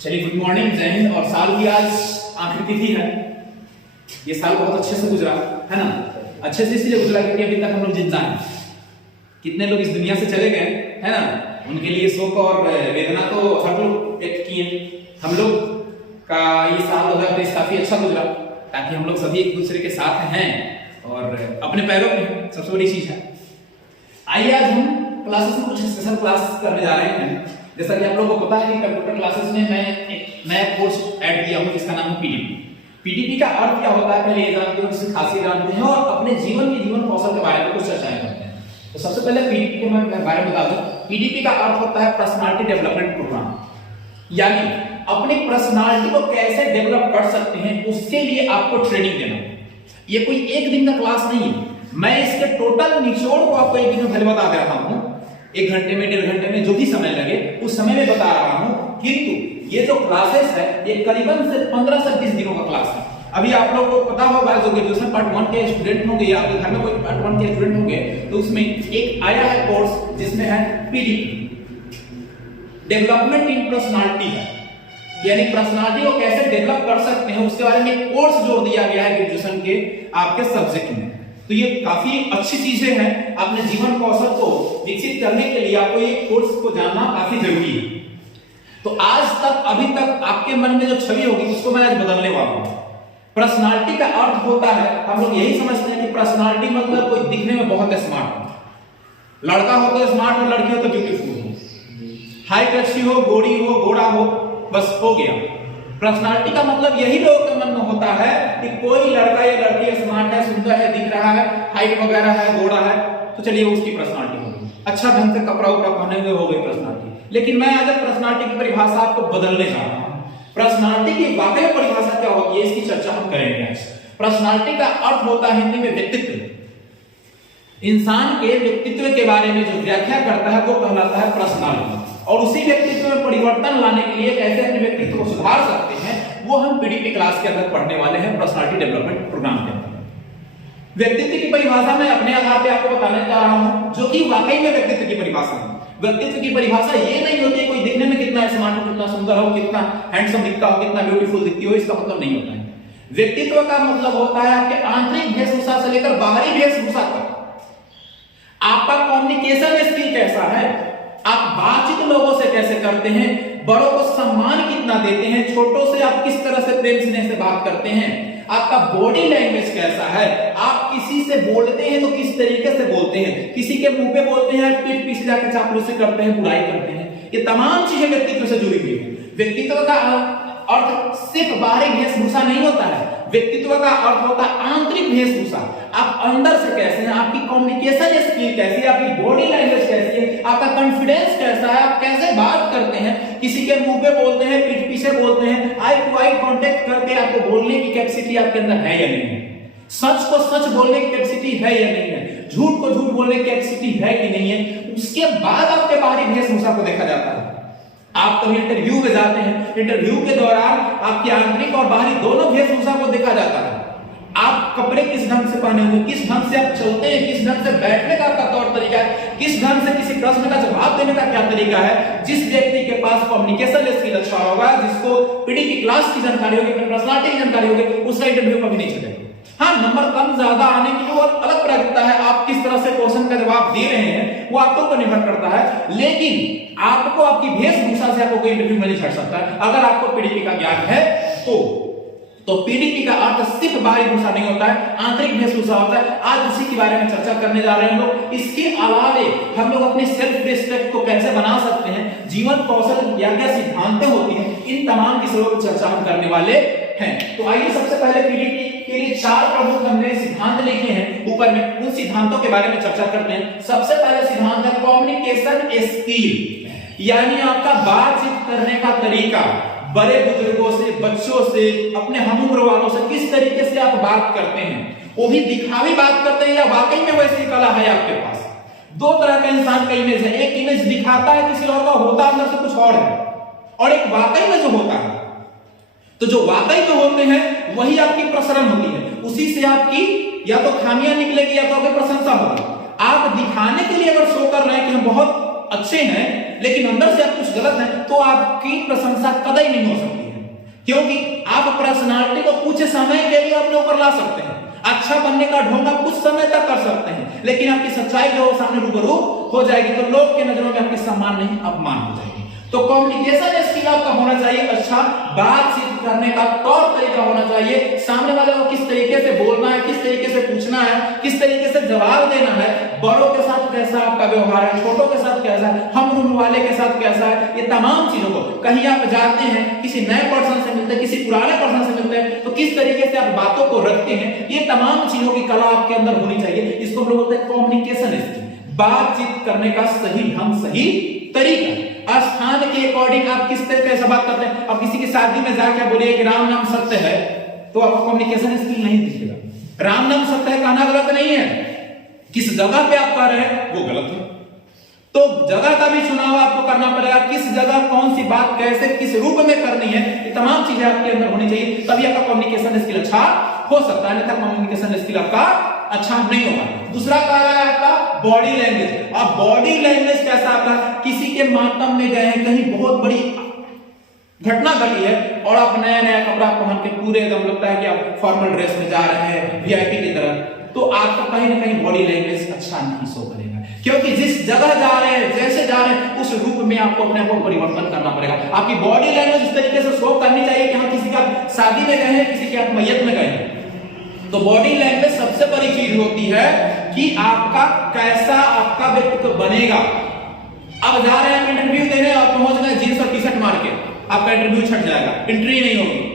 चलिए, good morning, जय हिंद। और साल की आज आखिरी तिथि है। ये साल बहुत अच्छे से गुजरा है ना। अच्छे से इसलिए गुजरा क्योंकि अभी तक हम लोग जिंदा हैं। कितने लोग इस दुनिया से चले गए है ना, उनके लिए शोक और वेदना तो हर लोग व्यक्त किए। हम लोग का ये साल 2023 काफी अच्छा गुजरा, ताकि हम लोग सभी एक दूसरे के साथ हैं और अपने पैरों पे, सबसे बड़ी चीज है। आइए आज हम क्लासेस में कुछ स्पेशल क्लास करने जा रहे हैं। जैसा कि आप लोगों को पता है कि कंप्यूटर क्लासेस में मैं एक नया कोर्स ऐड किया हूं जिसका नाम है पीडीपी। पीडीपी का अर्थ क्या होता है पहले ये जानते हैं, उसकी खासियत जानते हैं और अपने जीवन कौशल के बारे में कुछ चर्चाएं करते हैं। तो सबसे पहले पीडीपी के मैं बारे में बता दूं। पीडीपी का अर्थ होता है पर्सनालिटी डेवलपमेंट प्रोग्राम, यानी अपनी पर्सनालिटी को कैसे डेवलप कर सकते हैं उसके लिए आपको ट्रेनिंग देना। ये कोई एक दिन का क्लास नहीं है, मैं इसके टोटल निचोड़ को आपको एक दिन में भले बता दे रहा हूं। 1 घंटे में, 1.5 घंटे में, जो भी समय लगे उस समय में बता रहा हूं। किंतु ये जो क्लासेस है ये करीबन से 15 से 20 दिनों का क्लास है। अभी आप लोगों को पता होगा, जो ग्रेजुएशन पार्ट 1 के स्टूडेंट होंगे या आपके घर में कोई पार्ट 1 के स्टूडेंट होंगे, तो उसमें एक आया है कोर्स जिसमें है पीडीपी, डेवलपमेंट इन पर्सनालिटी है, यानी पर्सनालिटी को कैसे डेवलप कर सकते हैं उसके बारे में एक कोर्स जोड़ दिया गया है ग्रेजुएशन के आपके सब्जेक्ट में। तो ये काफी अच्छी चीजें हैं। अपने जीवन कौशल को विकसित करने के लिए आपको ये कोर्स को जानना काफी जरूरी है। तो आज तक, अभी तक आपके मन में जो छवि होगी उसको मैं आज बदलने वाला हूं। पर्सनालिटी का अर्थ होता है, हम लोग यही समझते हैं कि पर्सनालिटी मतलब कोई दिखने में बहुत स्मार्ट हो, लड़का हो तो स्मार्ट हो, लड़की हो तो ब्यूटीफुल हो, हाइट अच्छी हो, गोरी हो, गोरा हो, बस हो गया। पर्सनालिटी का मतलब यही लोगों के मन में होता है कि कोई लड़का या लड़की स्मार्ट है, सुंदर है, दिख रहा है, हाइट वगैरह है, गोरा है, तो चलिए उसकी पर्सनालिटी हो गई, अच्छा ढंग से कपड़ा उपड़ा पहने हुए हो गई पर्सनालिटी। लेकिन मैं आज पर्सनालिटी की परिभाषा आपको बदलने जा रहा हूं। पर्सनालिटी की वाकई परिभाषा क्या होती है इसकी चर्चा हम करेंगे आज। पर्सनालिटी का अर्थ होता है हिंदी में व्यक्तित्व। इंसान के व्यक्तित्व के बारे में जो व्याख्या करता है वो कहलाता है पर्सनालिटी। और उसी व्यक्तित्व में परिवर्तन लाने के लिए कैसे अपने व्यक्तित्व को सुधार सकते हैं वो हम पीडीपी क्लास के अंदर पढ़ने वाले हैं, पर्सनालिटी डेवलपमेंट प्रोग्राम के अंदर। व्यक्तित्व की परिभाषा मैं अपने आधार पे आपको बताने जा रहा हूं, जो कि वाकई में व्यक्तित्व की परिभाषा है। व्यक्तित्व की परिभाषा ये नहीं होती कोई दिखने में कितना स्मार्ट हो, कितना सुंदर हो, कितना हैंडसम दिखता हो, कितना ब्यूटीफुल दिखती हो, इसका मतलब नहीं होता है। व्यक्तित्व का मतलब होता है आपके आंतरिक वेशभूषा से लेकर बाहरी वेशभूषा तक आपका कम्युनिकेशन स्किल कैसा है, आप बातचीत लोगों से कैसे करते हैं, बड़ों को सम्मान कितना देते हैं, छोटों से आप किस तरह से प्रेम स्नेह से बात करते हैं, आपका बॉडी लैंग्वेज कैसा है, आप किसी से बोलते हैं तो किस तरीके से बोलते हैं, किसी के मुंह पे बोलते हैं, पीठ पीछे जाकर चापलूसी करते हैं, बुराई करते हैं। ये तमाम चीजें व्यक्तित्व से जुड़ी हुई है। व्यक्तित्व का अर्थ सिर्फ बाहरी वेशभूषा नहीं होता है, व्यक्तित्व का अर्थ होता है आंतरिक वेशभूषा। आप अंदर से कैसे हैं, आपकी कम्युनिकेशन स्किल कैसी है, आपकी बॉडी लैंग्वेज कैसी है, आपका कॉन्फिडेंस कैसा है, आप कैसे बात करते हैं, किसी के मुंह पे बोलते हैं, पीठ पीछे बोलते हैं, आई टू आई कांटेक्ट करके आपको बोलने की कैपेसिटी आपके अंदर है या नहीं है, सच को सच बोलने की कैपेसिटी है या नहीं है, झूठ को झूठ बोलने की कैपेसिटी है कि नहीं है। उसके बाद आपके बाहरी वेशभूषा को देखा जाता है। आप कभी इंटरव्यू में जाते हैं, इंटरव्यू के दौरान आपकी आंतरिक और बाहरी दोनों वेशभूषा को देखा जाता है। आप कपड़े किस ढंग से पहने हुए, किस ढंग से आप चलते हैं, किस ढंग से बैठने का आपका तौर तरीका है, किस ढंग से किसी प्रश्न का जवाब देने का क्या तरीका है। जिस व्यक्ति के पास कम्युनिकेशन स्किल अच्छा होगा, जिसको पीडीपी क्लास की जानकारी होगी, पर्सनालिटी की जानकारी होगी, उसका इंटरव्यू कभी नहीं चलेगा। हाँ, नंबर कम ज्यादा आने की वो अलग प्राथमिकता है, आप किस तरह से क्वेश्चन का जवाब दे रहे हैं वो आपको निर्भर करता है। लेकिन आपको आपकी वेशभूषा से आपको कोई इंटरव्यू में नहीं छड़ सकता है अगर आपको पीडीपी का ज्ञान है तो पीडीपी का अर्थ सिर्फ बाहरी भूषा नहीं होता है, आंतरिक वेशभूषा होता है। आज उसी के बारे में चर्चा करने जा रहे हैं हम लोग। इसके अलावे हम लोग अपने सेल्फ रिस्पेक्ट को कैसे बना सकते हैं, जीवन कौशल क्या क्या सिद्धांतें होती हैं, इन तमाम विषयों पर चर्चा हम करने वाले हैं। तो आइए सबसे पहले पीडीपी के लिए 4 प्रमुख हमने सिद्धांत लिखे हैं ऊपर में, उन सिद्धांतों के बारे में चर्चा करते हैं। सबसे पहला सिद्धांत है कम्युनिकेशन स्किल, यानी आपका बातचीत करने का तरीका। बड़े बुजुर्गों से, बच्चों से, अपने हमउम्र वालों से किस तरीके से आप बात करते हैं, वो भी दिखावी बात करते हैं या वाकई में वैसी कला है आपके पास। 2 तरह का इंसान का इमेज है, एक इमेज दिखाता है किसी और का, होता अंदर से कुछ और है, और एक वाकई में जो होता है। तो जो वाकई में होते हैं वही आपकी प्रसरण होती है, उसी से आपकी या तो खामियां निकलेगी या तो आपकी प्रशंसा होगी। आप दिखाने के लिए अगर शो कर रहे हैं कि हम बहुत अच्छे हैं लेकिन अंदर से आप कुछ गलत हैं, तो आपकी प्रशंसा कतई नहीं हो सकती है, क्योंकि आप पर्सनालिटी को कुछ समय के लिए अपने ऊपर ला सकते हैं। अच्छा बनने का ढोंग आप कुछ समय तक कर सकते हैं, लेकिन आपकी सच्चाई जो सामने रूबरू हो जाएगी तो लोग के नजरों में आपकी सम्मान नहीं अपमान हो जाएगी। तो कम्युनिकेशन स्किल आपका होना चाहिए अच्छा, बातचीत करने का तौर तरीका होना चाहिए, सामने वाले को किस तरीके से बोलना है, किस तरीके से पूछना है, किस तरीके से जवाब देना है, बड़ों के साथ कैसा आपका व्यवहार है, छोटों के साथ कैसा है, हम उम्र वाले के साथ कैसा है, ये तमाम चीजों को कहीं आप जाते हैं, किसी नए पर्सन से मिलते हैं, किसी पुराने पर्सन से मिलते हैं, तो किस तरीके से आप बातों को रखते हैं, ये तमाम चीजों की कला आपके अंदर होनी चाहिए। इसको हम लोग बोलते हैं कम्युनिकेशन स्किल, बातचीत करने का सही ढंग, सही तरीका। स्थान के अकॉर्डिंग आप किस तरीके से बात करते हैं। अब किसी की शादी में जाके बोलिए कि राम नाम सत्य है, तो आपको कम्युनिकेशन स्किल नहीं दिखेगा। राम नाम सत्य है कहना गलत नहीं है, किस जगह पे आप कह रहे हैं वो गलत है, तो जगह का भी चुनाव आपको करना पड़ेगा, किस जगह कौन सी बात कैसे किस रूप में करनी है, ये तमाम चीजें आपके अंदर होनी चाहिए, तभी आपका कम्युनिकेशन स्किल अच्छा हो सकता है, अन्यथा कम्युनिकेशन स्किल आपका अच्छा नहीं होगा। दूसरा कह रहा है आपका बॉडी लैंग्वेज। अब बॉडी लैंग्वेज कैसा आपका, किसी के मातम में गए हैं, कहीं बहुत बड़ी घटना घटी है और आप नया नया कपड़ा पहन के पूरे एकदम लगता है कि आप फॉर्मल ड्रेस में जा रहे हैं वीआईपी की तरह, तो आपका कहीं ना कहीं बॉडी लैंग्वेज अच्छा नहीं शो करेगा, क्योंकि जिस जगह जा रहे हैं, जैसे जा रहे हैं, उस रूप में आपको अपने आप को परिवर्तन करना पड़ेगा। आपकी बॉडी लैंग्वेज इस तरीके से शो करनी चाहिए कि हम किसी का शादी में गए हैं, किसी की आप मैयत में गए हैं, तो बॉडी लैंग्वेज सबसे बड़ी चीज होती है कि आपका कैसा आपका व्यक्तित्व बनेगा। अब जा रहे हैं इंटरव्यू देने और पहुंच गए जींस और टी शर्ट मार के, आपका इंटरव्यू छट जाएगा, एंट्री नहीं होगी।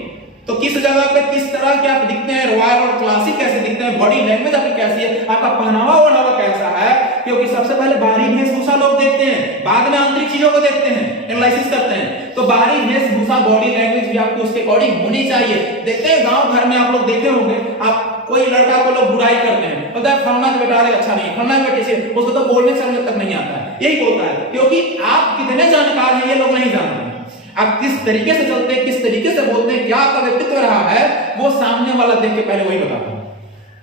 तो किस जगह पे किस तरह के आप दिखते हैं, रॉयल और क्लासिक कैसे दिखते हैं, बॉडी लैंग्वेज आपकी कैसी है, आपका पहनावा ओढ़ावा कैसा है, क्योंकि सबसे पहले बाहरी वेशभूषा लोग देखते हैं, बाद में आंतरिक चीजों को देखते हैं, एनालिसिस करते हैं। तो बाहरी वेशभूषा बॉडी लैंग्वेज भी आपको उसके अकॉर्डिंग होनी चाहिए। देखते हैं गांव घर में आप लोग देखे होंगे, आप कोई लड़का को लोग बुराई करते हैं, पता है फलाना का बेटा अच्छा नहीं, फलाना का बेटे से, उसको तो बोलने समझने तक नहीं आता है, यही बोलता है, क्योंकि आप कितने जानकार हैं ये लोग नहीं जानते। आप किस तरीके से चलते हैं, किस तरीके से बोलते हैं, क्या आपका व्यक्तित्व रहा है, वो सामने वाला देख के पहले वही बताता है।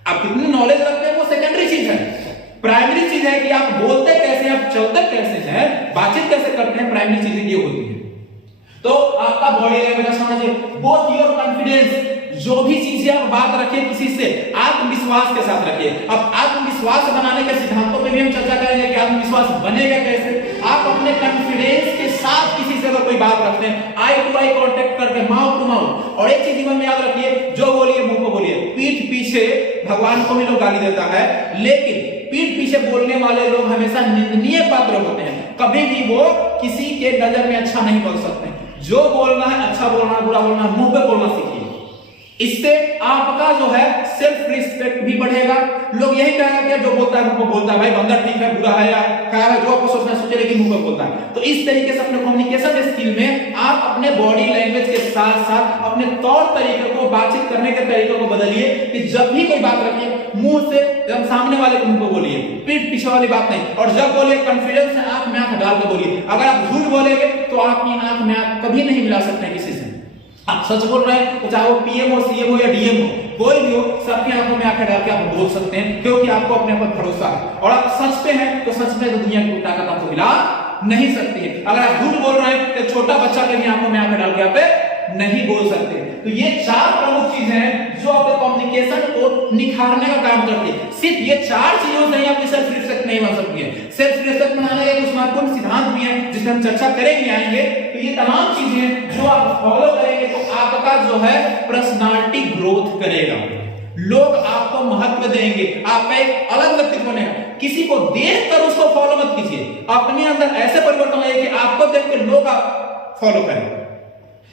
आप कितनी नॉलेज रखते हैं वो सेकेंडरी चीज है, प्राइमरी चीज है कि आप बोलते कैसे, आप चलते कैसे हैं, बातचीत कैसे करते हैं, प्राइमरी चीजें ये होती है। तो आपका बॉडी लैंग्वेज अच्छा होना चाहिए, बोथ योर कॉन्फिडेंस, जो भी चीजें आप बात रखिए किसी से आत्मविश्वास के साथ रखिए। अब आत्मविश्वास बनाने के सिद्धांतों पे भी हम चर्चा करेंगे कि आत्मविश्वास बनेगा कैसे। आप अपने कॉन्फिडेंस के साथ किसी से अगर कोई बात रखते हैं, आई टू आई कांटेक्ट करके, माउथ टू माउथ, और एक चीज जीवन में याद रखिए, जो बोलिए मुंह को बोलिए, पीठ पीछे भगवान को भी लोग गाली देता है, लेकिन पीठ पीछे बोलने वाले लोग हमेशा निंदनीय पात्र होते हैं, कभी भी वो किसी के नजर में अच्छा नहीं बोल सकते। जो बोलना है अच्छा बोलना है, बुरा बोलना है, मुंह पे बोलना सीखिए, इससे आपका जो है सेल्फ रिस्पेक्ट भी बढ़ेगा। लोग यही कहेंगे कि जो बोलता है मुंह पे बोलता है, भाई बंदा ठीक है बुरा है या क्या है, जो आपको सोचना सोचे, लेकिन मुंह पे बोलता है। तो इस तरीके से अपने कम्युनिकेशन स्किल में आप अपने बॉडी लैंग्वेज के साथ साथ अपने तौर तरीके को, बातचीत करने के तरीके को बदलिए, कि जब भी कोई बात रखिए मुंह से जब सामने वाले के मुंह पे बोलिए, पीठ पीछे वाली बात नहीं, और जब बोले कॉन्फिडेंस से आंख में आंख डाल के बोलिए। अगर आप झूठ बोलेंगे तो आपकी आंख में आंख कभी नहीं मिला सकते हैं किसी से। आप सच बोल रहे हैं तो चाहे वो पीएम हो, सीएम हो या डीएम हो, कोई भी हो, सबकी आंखों में आंखें डाल के आप बोल सकते हैं, क्योंकि आपको अपने ऊपर भरोसा है, और आप सच पे हैं तो सच में तो दुनिया की ताकत आपको हिला नहीं सकती है। अगर आप झूठ बोल रहे हैं तो छोटा बच्चा के भी आंखों में आंखें डाल के आप नहीं बोल सकते। तो ये चार प्रमुख चीजें हैं जो आपके कम्युनिकेशन को निखारने का काम करती है। सिर्फ ये चार चीजों से ही आपकी सेल्फ रिस्पेक्ट नहीं बन सकती है। सेल्फ रिस्पेक्ट बनाने के कुछ महत्वपूर्ण सिद्धांत भी हैं जिसमें हम चर्चा करेंगे, आएंगे। तो ये तमाम चीजें जो आप फॉलो करेंगे तो आपका जो है पर्सनालिटी ग्रोथ करेगा, लोग आपको महत्व देंगे, आपका एक अलग व्यक्तित्व बनेगा। किसी को देखकर उसको फॉलो मत कीजिए, अपने अंदर ऐसे परिवर्तन लाइए कि आपको देख के लोग आप फॉलो करें।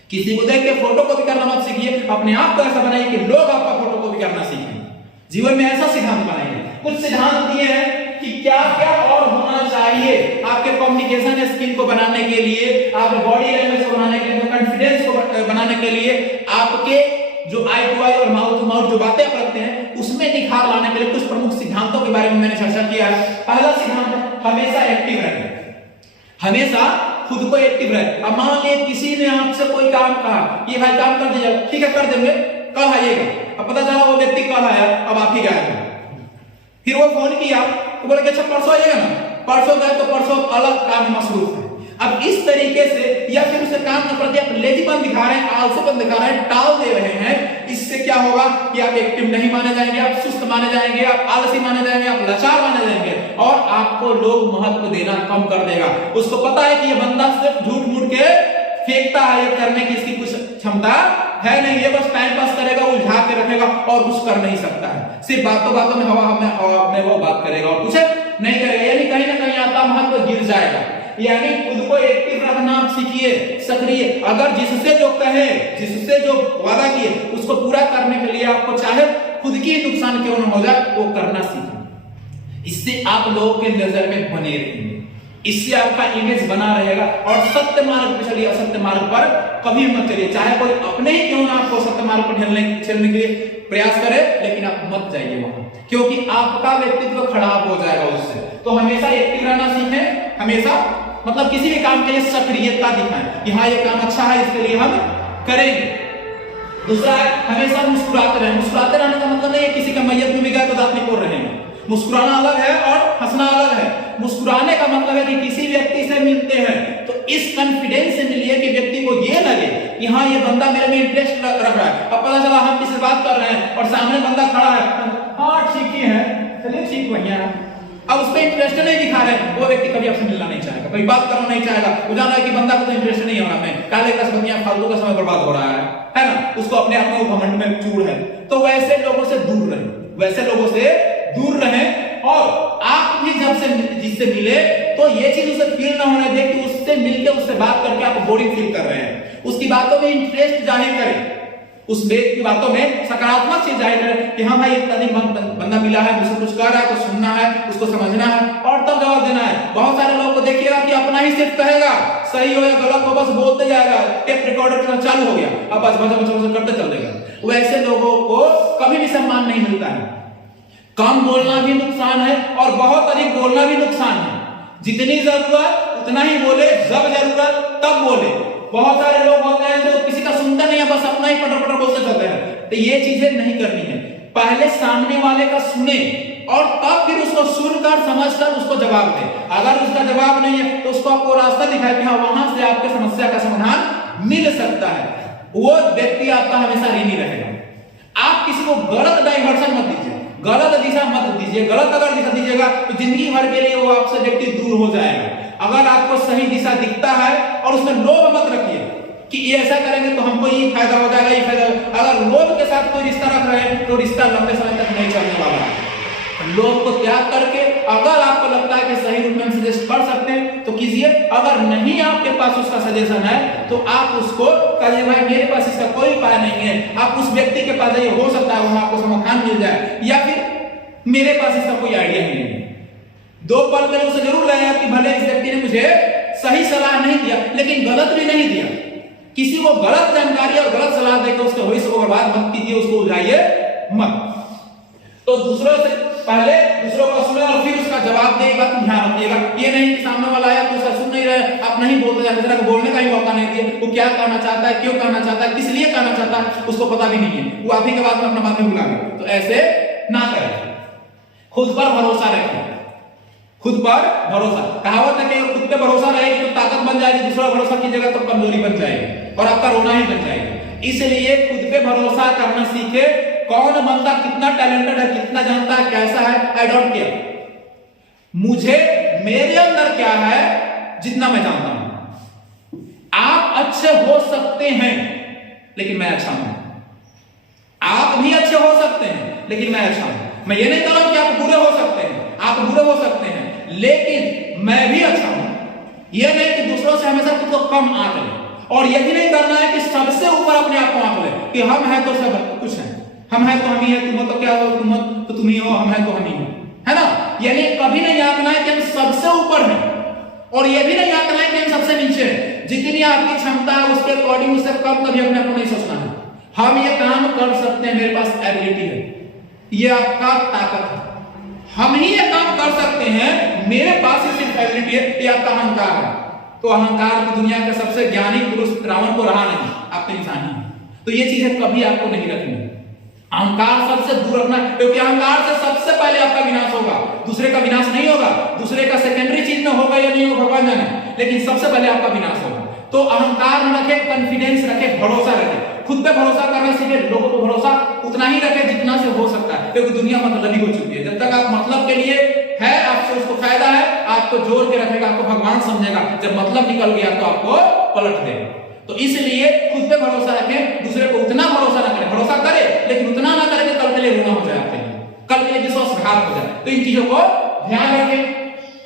किसी को देख के फोटो कॉपी करना मत सीखिए, अपने आप को ऐसा बनाइए कि लोग आपका फोटो कॉपी करना सीखें। जीवन में ऐसा सिद्धांत बनाइए। कुछ सिद्धांत दिए हैं कि क्या क्या और होना चाहिए आपके कम्युनिकेशन स्किल को बनाने के लिए, आपके बॉडी लैंग्वेज को बनाने के लिए, कॉन्फिडेंस को बनाने के लिए, आपके जो आई टू आई और माउथ टू माउथ जो बातें आप रखते हैं उसमें निखार लाने के लिए कुछ प्रमुख सिद्धांतों के बारे में मैंने चर्चा किया है। पहला सिद्धांत, हमेशा एक्टिव रहें, हमेशा खुद को एक्टिव रहे। अब मान लीजिए किसी ने आपसे कोई काम कहा, ये भाई काम कर दीजिए, ठीक है कर देंगे, कल आइएगा। अब पता चला वो व्यक्ति कल आया, अब आप ही गायब हैं। फिर वो फोन किया तो बोले कि अच्छा परसों आइएगा ना, परसों गए तो परसों अलग काम में मसरूफ है। अब इस तरीके से या फिर उसे काम के प्रति आप लेजीपन दिखा रहे हैं, आलसीपन दिखा रहे हैं, टाल दे रहे हैं, इससे क्या होगा कि आप एक्टिव नहीं माने जाएंगे, आप सुस्त माने जाएंगे, आप आलसी माने जाएंगे, आप लाचार माने जाएंगे और आपको लोग महत्व देना कम कर देगा। उसको पता है कि ये बंदा सिर्फ झूठ मूठ के फेंकता है, ये करने की इसकी कुछ क्षमता है नहीं, ये बस टाइम पास करेगा, उलझा के रखेगा और कुछ कर नहीं सकता है, सिर्फ बातों बातों में हवा में वो बात करेगा और कुछ नहीं करेगा। यानी कहीं ना कहीं आपका महत्व गिर जाएगा। यानी खुद को एक्टिव रखना सीखिए, सक्रिय। अगर जिससे जो कहे, जिससे जो वादा किए उसको पूरा करने के लिए आपको चाहे खुद की नुकसान क्यों न हो जाए वो करना सीखें। इससे आप लोगों के नजर में बने रहेंगे, इससे आपका इमेज बना रहेगा और सत्य मार्ग पर चलिए, असत्य मार्ग पर कभी मत चलिए। चाहे कोई अपने ही क्यों ना आपको सत्य मार्ग पर चलने के लिए प्रयास करे, लेकिन आप मत जाइए वहां, क्योंकि आपका व्यक्तित्व खराब हो जाएगा उससे। तो हमेशा एक्टिव रहना सीखें, हमेशा मतलब किसी भी काम के लिए सक्रियता दिखाएं कि हाँ ये काम अच्छा है, इसके लिए हम करेंगे। दूसरा है हमेशा मुस्कुराते रहें। मुस्कुराते रहने का मतलब नहीं है किसी का मैयत में भी गए तो दांत निपोड़ रहे हैं। मुस्कुराना अलग है और हंसना अलग है। मुस्कुराने का मतलब है कि किसी व्यक्ति से मिलते हैं तो इस कॉन्फिडेंस से मिलिए कि व्यक्ति को ये लगे कि हाँ ये बंदा मेरे में इंटरेस्ट रख रहा है। अब पता चला हम किसी बात कर रहे हैं और सामने बंदा खड़ा है, हाँ ठीक ही है, चलिए ठीक बढ़िया है, अब उस पर इंटरेस्ट नहीं दिखा रहे, वो व्यक्ति कभी आपसे मिलना नहीं चाहेगा, कभी बात करना नहीं चाहेगा। वो जाना है कि बंदा को तो इंटरेस्ट नहीं हो रहा, मैं काले का समय फालतू का समय बर्बाद हो रहा है ना, उसको अपने आप में घमंड में चूड़ है। तो वैसे लोगों से दूर रहें, वैसे लोगों से दूर रहें। और आप भी जब से जिससे मिले तो ये चीज उसे फील ना होने दे कि उससे मिलके उससे बात करके आप बोरिंग फील कर रहे हैं। उसकी बातों में इंटरेस्ट जाहिर करें, उस व्यक्ति की बातों में सकारात्मक चीज जाहिर करें कि हाँ भाई इतना दिन बंदा मिला है, मुझसे कुछ कर रहा है तो सुनना है, उसको समझना है और तब जवाब देना है। बहुत सारे लोगों को देखिएगा कि अपना ही सिर्फ कहेगा, सही हो या गलत हो बस बोलते जाएगा, टेप रिकॉर्डर के साथ चालू हो गया, अब बस बस करते चल देगा। वैसे लोगों को कभी भी सम्मान नहीं मिलता है। कम बोलना भी नुकसान है और बहुत अधिक बोलना भी नुकसान है। जितनी जरूरत उतना ही बोले, जब जरूरत तब बोले। बहुत सारे लोग होते हैं जो किसी का सुनते नहीं है, बस अपना ही पटर पटर बोलते चलते हैं। तो ये चीजें नहीं करनी है। पहले सामने वाले का सुने और तब फिर उसको सुनकर समझकर उसको जवाब दे। अगर उसका जवाब नहीं है तो उसको आपको रास्ता दिखाए कि हाँ वहां से आपके समस्या का समाधान मिल सकता है। वो व्यक्ति आपका हमेशा ऋणी रहेगा। आप किसी को गलत डाइवर्सन मत दीजिए, गलत दिशा मत दीजिए। गलत अगर दिशा दीजिएगा तो जिंदगी भर के लिए वो आपसे व्यक्ति दूर हो जाएगा। अगर आपको सही दिशा दिखता है और उसमें लोभ मत रखिए कि ये ऐसा करेंगे तो हमको ये फायदा हो जाएगा, ये फायदा। अगर लोभ के साथ कोई रिश्ता रख रहे हैं तो रिश्ता लंबे समय तक नहीं चलने वाला है। लोभ को त्याग करके अगर आपको लगता है कि सही रूप में सजेस्ट कर सकते हैं तो कीजिए। अगर नहीं आपके पास उसका सजेशन है तो आप उसको कहिए भाई मेरे पास इसका कोई उपाय नहीं है। आप उस व्यक्ति के पास जाइए, हो सकता है वहां आपको समाधान मिल जाए, या फिर मेरे पास इसका कोई आइडिया ही नहीं है। दो पल के लिए उसे जरूर लगेगा कि भले इस व्यक्ति ने मुझे सही सलाह नहीं दिया लेकिन गलत भी नहीं दिया। किसी को गलत जानकारी और गलत सलाह देकर उसके भविष्य को बर्बाद मत कीजिए, उसको उलझाइए मत। तो दूसरों से पहले दूसरों का सुने और फिर उसका जवाब देगा, तो ध्यान रखिएगा। ये नहीं कि सामने वाला आया तो उसका सुन नहीं रहे, आप नहीं बोलते जाए, दूसरा को बोलने का ही मौका नहीं दिए। वो क्या कहना चाहता है, क्यों कहना चाहता है, किस लिए कहना चाहता है, उसको पता भी नहीं है। वो आप ही के बाद में अपना बात में भुला गए। तो ऐसे ना करें, खुद पर भरोसा रखें, खुद पर भरोसा। कहावत है कि खुद पे भरोसा रहेगी तो ताकत बन जाएगी, दूसरा भरोसा कीजिएगा तो कमजोरी बन जाएगी और आपका रोना ही बन जाएगा। इसलिए खुद पे भरोसा करना सीखे। कौन बंदा कितना टैलेंटेड है, कितना जानता है, कैसा है, आई डोंट केयर। मुझे मेरे अंदर क्या है जितना मैं जानता हूं। आप अच्छे हो सकते हैं लेकिन मैं अच्छा हूं, आप भी अच्छे हो सकते हैं लेकिन मैं अच्छा हूं। मैं ये नहीं कह रहा हूं कि आप बुरे हो सकते हैं, आप बुरे हो सकते हैं लेकिन मैं भी अच्छा हूं। यह नहीं कि दूसरों से हमेशा खुद को कम आंक ले, और यह भी नहीं करना है कि सबसे ऊपर अपने आप को आंक ले कि हम हैं तो सब कुछ है, हम हैं तो हम ही है, तुम हो तो क्या हो, तुम हो तो तुम ही हो, हम हैं तो हम ही हो, है ना। यानी कभी नहीं आंकना है कि हम सबसे ऊपर हैं और यह भी नहीं आंकना है कि हम सबसे नीचे हैं। जितनी आपकी क्षमता है उसके अकॉर्डिंग उससे कम कभी अपने को नहीं सोचना है। हम ये काम कर सकते हैं, मेरे पास एबिलिटी है, ये आपका ताकत है, हम ही ये काम कर सकते हैं, मेरे पास ही सिर्फ एबिलिटी है, ये आपका अहंकार है। तो अहंकार की दुनिया का सबसे ज्ञानी पुरुष रावण को रहा नहीं, आपके इंसान ही। तो ये चीजें कभी आपको नहीं रखनी। अहंकार सबसे दूर रखना, क्योंकि अहंकार से सबसे पहले आपका विनाश होगा, दूसरे का विनाश नहीं होगा। दूसरे का सेकेंडरी चीज में होगा या नहीं होगा भगवान जाने, लेकिन सबसे पहले आपका विनाश होगा। तो अहंकार न रखे, कॉन्फिडेंस रखे, भरोसा रखे, खुद पे भरोसा करना सीखे, लोगों को भरोसा उतना ही रखे जितना से हो सकता है, क्योंकि दुनिया मतलबी हो चुकी है। जब तक आप मतलब के लिए है, आपसे उसको फायदा है, आपको जोड़ के रखेगा, आपको भगवान समझेगा। जब मतलब निकल गया तो आपको पलट देगा। तो इसलिए खुद पे भरोसा रखें, दूसरे को उतना भरोसा ना करें, भरोसा करे लेकिन उतना ना करें कि कल के लिए रोना हो जाए आपके लिए, कल के लिए विश्वासघात हो जाए। तो इन चीजों को ध्यान रखें।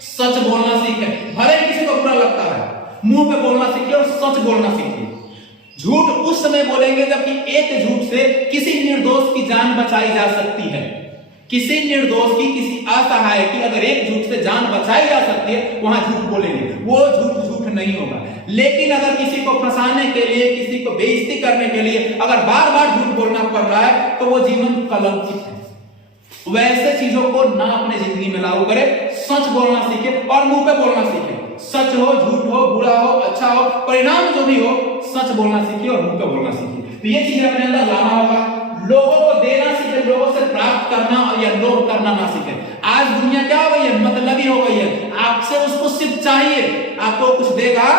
सच बोलना सीखें, भले ही किसी को बुरा लगता है, मुंह पे बोलना सीखिए और सच बोलना सीखिए। झूठ उस समय बोलेंगे जबकि एक झूठ से किसी निर्दोष की जान बचाई जा सकती है। किसी निर्दोष की, किसी असहाय की अगर एक झूठ से जान बचाई जा सकती है, वहां झूठ बोलेंगे, वो झूठ झूठ नहीं होगा। लेकिन अगर किसी को फंसाने के लिए, किसी को बेइज्जती करने के लिए अगर बार बार झूठ बोलना पड़ रहा है, तो वो जीवन कलंकित है। वैसे चीजों को ना अपने जिंदगी में लागू करें। सच बोलना सीखे और मुंह पे बोलना सीखे। सच हो, झूठ हो, बुरा हो, अच्छा हो, परिणाम जो भी हो, सच बोलना सीखिए और मुंह पे बोलना सीखिए। तो ये चीजें अपने अंदर लाना होगा। लोगों को देना सीखे, लोगों से प्राप्त करना या लोभ करना ना सीखे। आज दुनिया क्या हो गई है, मतलबी हो गई है। आपसे उसको सिर्फ चाहिए, आपको कुछ देगा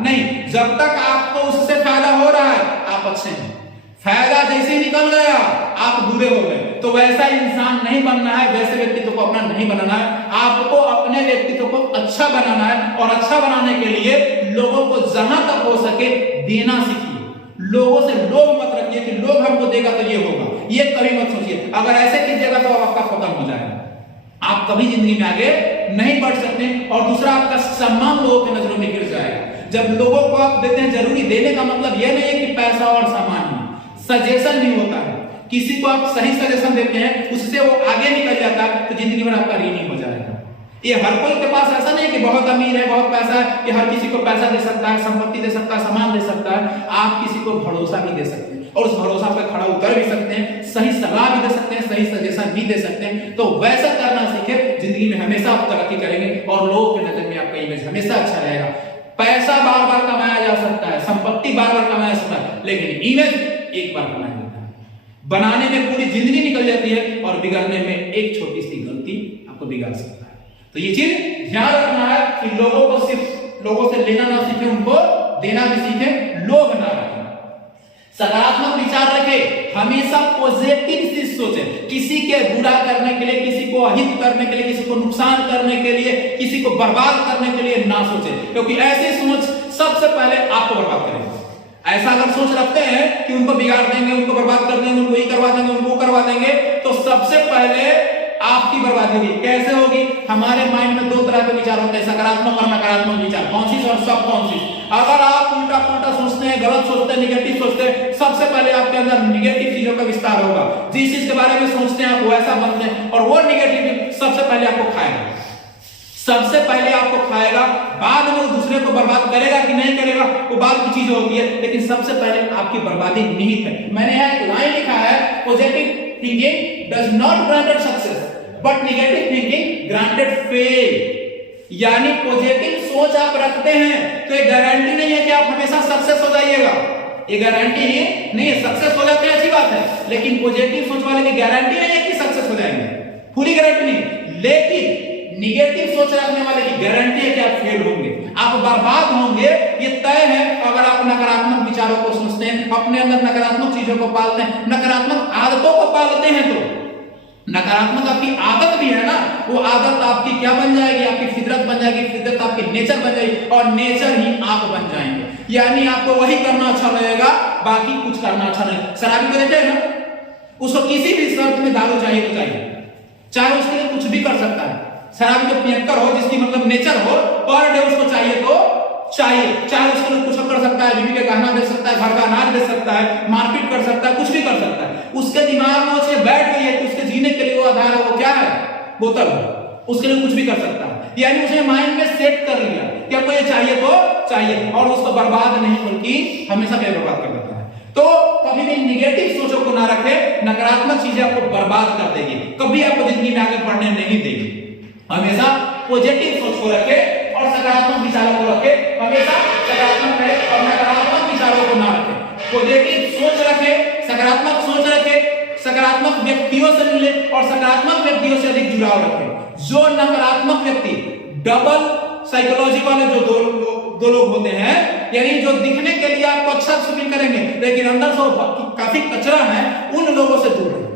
नहीं। जब तक आपको उससे फायदा हो रहा है, आप अच्छे हैं। फायदा जैसे ही निकल गया, आप बुरे हो गए। तो वैसा इंसान नहीं बनना है, वैसे व्यक्तित्व को अपना नहीं बनाना है। आपको अपने व्यक्तित्व को अच्छा बनाना है, और अच्छा बनाने के लिए लोगों को जहां तक हो सके देना सीखिए। लोगों से लोभ मत रखिए कि लोग हमको देगा तो ये होगा, ये कभी मत सोचिए। अगर ऐसे कीजिएगा तो आपका खत्म हो जाएगा, आप कभी जिंदगी में आगे नहीं बढ़ सकते। और दूसरा, आपका सम्मान लोगों की नजरों में गिर जाएगा। जब लोगों को आप देते हैं, जरूरी देने का मतलब यह नहीं है कि पैसा और सामान ही, सजेशन भी होता है। किसी को आप सही सजेशन देते हैं, उससे वो आगे निकल जाता है, तो जिंदगी भर आपका ऋणी हो जाएगा। ये हर कोई के पास ऐसा नहीं है कि बहुत अमीर है, बहुत पैसा है, कि हर किसी को पैसा दे सकता है, संपत्ति दे सकता है, सामान दे सकता है। आप किसी को भरोसा भी दे सकते हैं और उस भरोसा पर खड़ा उतर भी सकते हैं, सही सलाह भी दे सकते हैं, सही सजेशन भी दे सकते हैं। तो वैसा करना सीखे, जिंदगी में हमेशा आप तरक्की करेंगे और लोगों की नजर में आपका इमेज हमेशा अच्छा रहेगा। पैसा बार बार कमाया जा सकता है, संपत्ति बार बार कमाया जा सकता है, लेकिन इमेज एक बार कमाया जाता है। बनाने में पूरी जिंदगी निकल जाती है और बिगड़ने में एक छोटी सी गलती आपको बिगाड़ सकता है। तो ये चीज ध्यान रखना है कि लोगों को सिर्फ लोगों से लेना ना सीखे, उनको देना भी सीखे, लोभ ना रखें। सकारात्मक विचार रखे, हमेशा पॉजिटिव चीज सोचे। किसी के बुरा करने के लिए, किसी को अहित करने के लिए, किसी को नुकसान करने के लिए, किसी को बर्बाद करने के लिए ना सोचे, क्योंकि ऐसी सोच सबसे पहले आपको बर्बाद करेगी। ऐसा अगर सोच रखते हैं कि उनको बिगाड़ देंगे, उनको बर्बाद कर देंगे, उनको ये करवा देंगे, उनको करवा देंगे, तो सबसे पहले आपकी बर्बादी होगी। कैसे होगी? हमारे माइंड में दो तरह के विचार होते हैं, सकारात्मक और नकारात्मक विचार, कॉन्शियस और सब कॉन्शियस। अगर आप उल्टा पुल्टा सोचते हैं, गलत सोचते हैं, निगेटिव सोचते हैं, सबसे पहले आपके अंदर निगेटिव चीजों का विस्तार होगा। जिस चीज के बारे में सोचते हैं आप वैसा बनते हैं, और वो निगेटिव सबसे पहले आपको खाएगा, सबसे पहले आपको खाएगा। बाद में वो दूसरे को बर्बाद करेगा कि नहीं करेगा, वो बात की चीज होती है, लेकिन सबसे पहले आपकी बर्बादी निहित है। मैंने यहाँ एक लाइन लिखा है, positive thinking does not granted success but negative thinking granted fail. यानी पॉजिटिव सोच आप रखते हैं तो ये गारंटी नहीं है कि आप हमेशा सक्सेस हो जाइएगा, ये गारंटी नहीं है। सक्सेस हो जाते हैं अच्छी बात है, लेकिन पॉजिटिव सोच वाले की गारंटी नहीं है कि सक्सेस हो जाएंगे, पूरी गारंटी नहीं। लेकिन निगेटिव सोच रखने वाले की गारंटी है कि आप फेल होंगे, आप बर्बाद होंगे, ये तय है। अगर आप नकारात्मक विचारों को सोचते हैं, अपने अंदर नकारात्मक चीजों को पालते हैं, नकारात्मक आदतों को पालते हैं, तो नकारात्मक आपकी आदत भी है ना, वो आदत आपकी क्या बन जाएगी? आपकी फितरत बन जाएगी, फितरत आपकी नेचर बन जाएगी, और नेचर ही आप बन जाएंगे। यानी आपको वही करना अच्छा लगेगा, बाकी कुछ करना अच्छा नहीं। शराबी को देखे ना, उसको किसी भी शर्त में दारू चाहिए तो चाहिए, चाहे उसके लिए कुछ भी कर सकता है। शराबी जो पियक्कर हो, जिसकी मतलब नेचर हो, पर डे उसको चाहिए तो चाहिए, चाहे उसके लिए कुछ कर सकता है, बीवी का गहना दे सकता है, घर का अनाज दे सकता है, मारपीट कर सकता है, कुछ भी कर सकता है। उसके दिमाग में उसे बैठ गई है कि उसके जीने के लिए वो आधार है, वो क्या है? बोतल। उसके लिए कुछ भी कर सकता है, यानी उसने माइंड में सेट कर लिया कि आपको ये चाहिए तो चाहिए, और उसको बर्बाद नहीं बल्कि हमेशा क्या बर्बाद कर देता है। तो कभी भी निगेटिव सोचों को ना रखें, नकारात्मक चीजें आपको बर्बाद कर देगी, कभी आपको जिंदगी में आगे बढ़ने नहीं देगी। हमेशा पॉजिटिव सोच को रखे और सकारात्मक विचारों को रखे, हमेशा सकारात्मक रहे और नकारात्मक विचारों को ना रखे। पॉजिटिव सोच रखे, सकारात्मक सोच रखे, सकारात्मक व्यक्तियों से मिले और सकारात्मक व्यक्तियों से अधिक जुड़ाव रखें। जो नकारात्मक व्यक्ति, डबल साइकोलॉजी वाले जो दो लोग होते हैं, यानी जो दिखने के लिए आपको अच्छा फील करेंगे लेकिन अंदर से काफी कचरा है, उन लोगों से दूर रहें।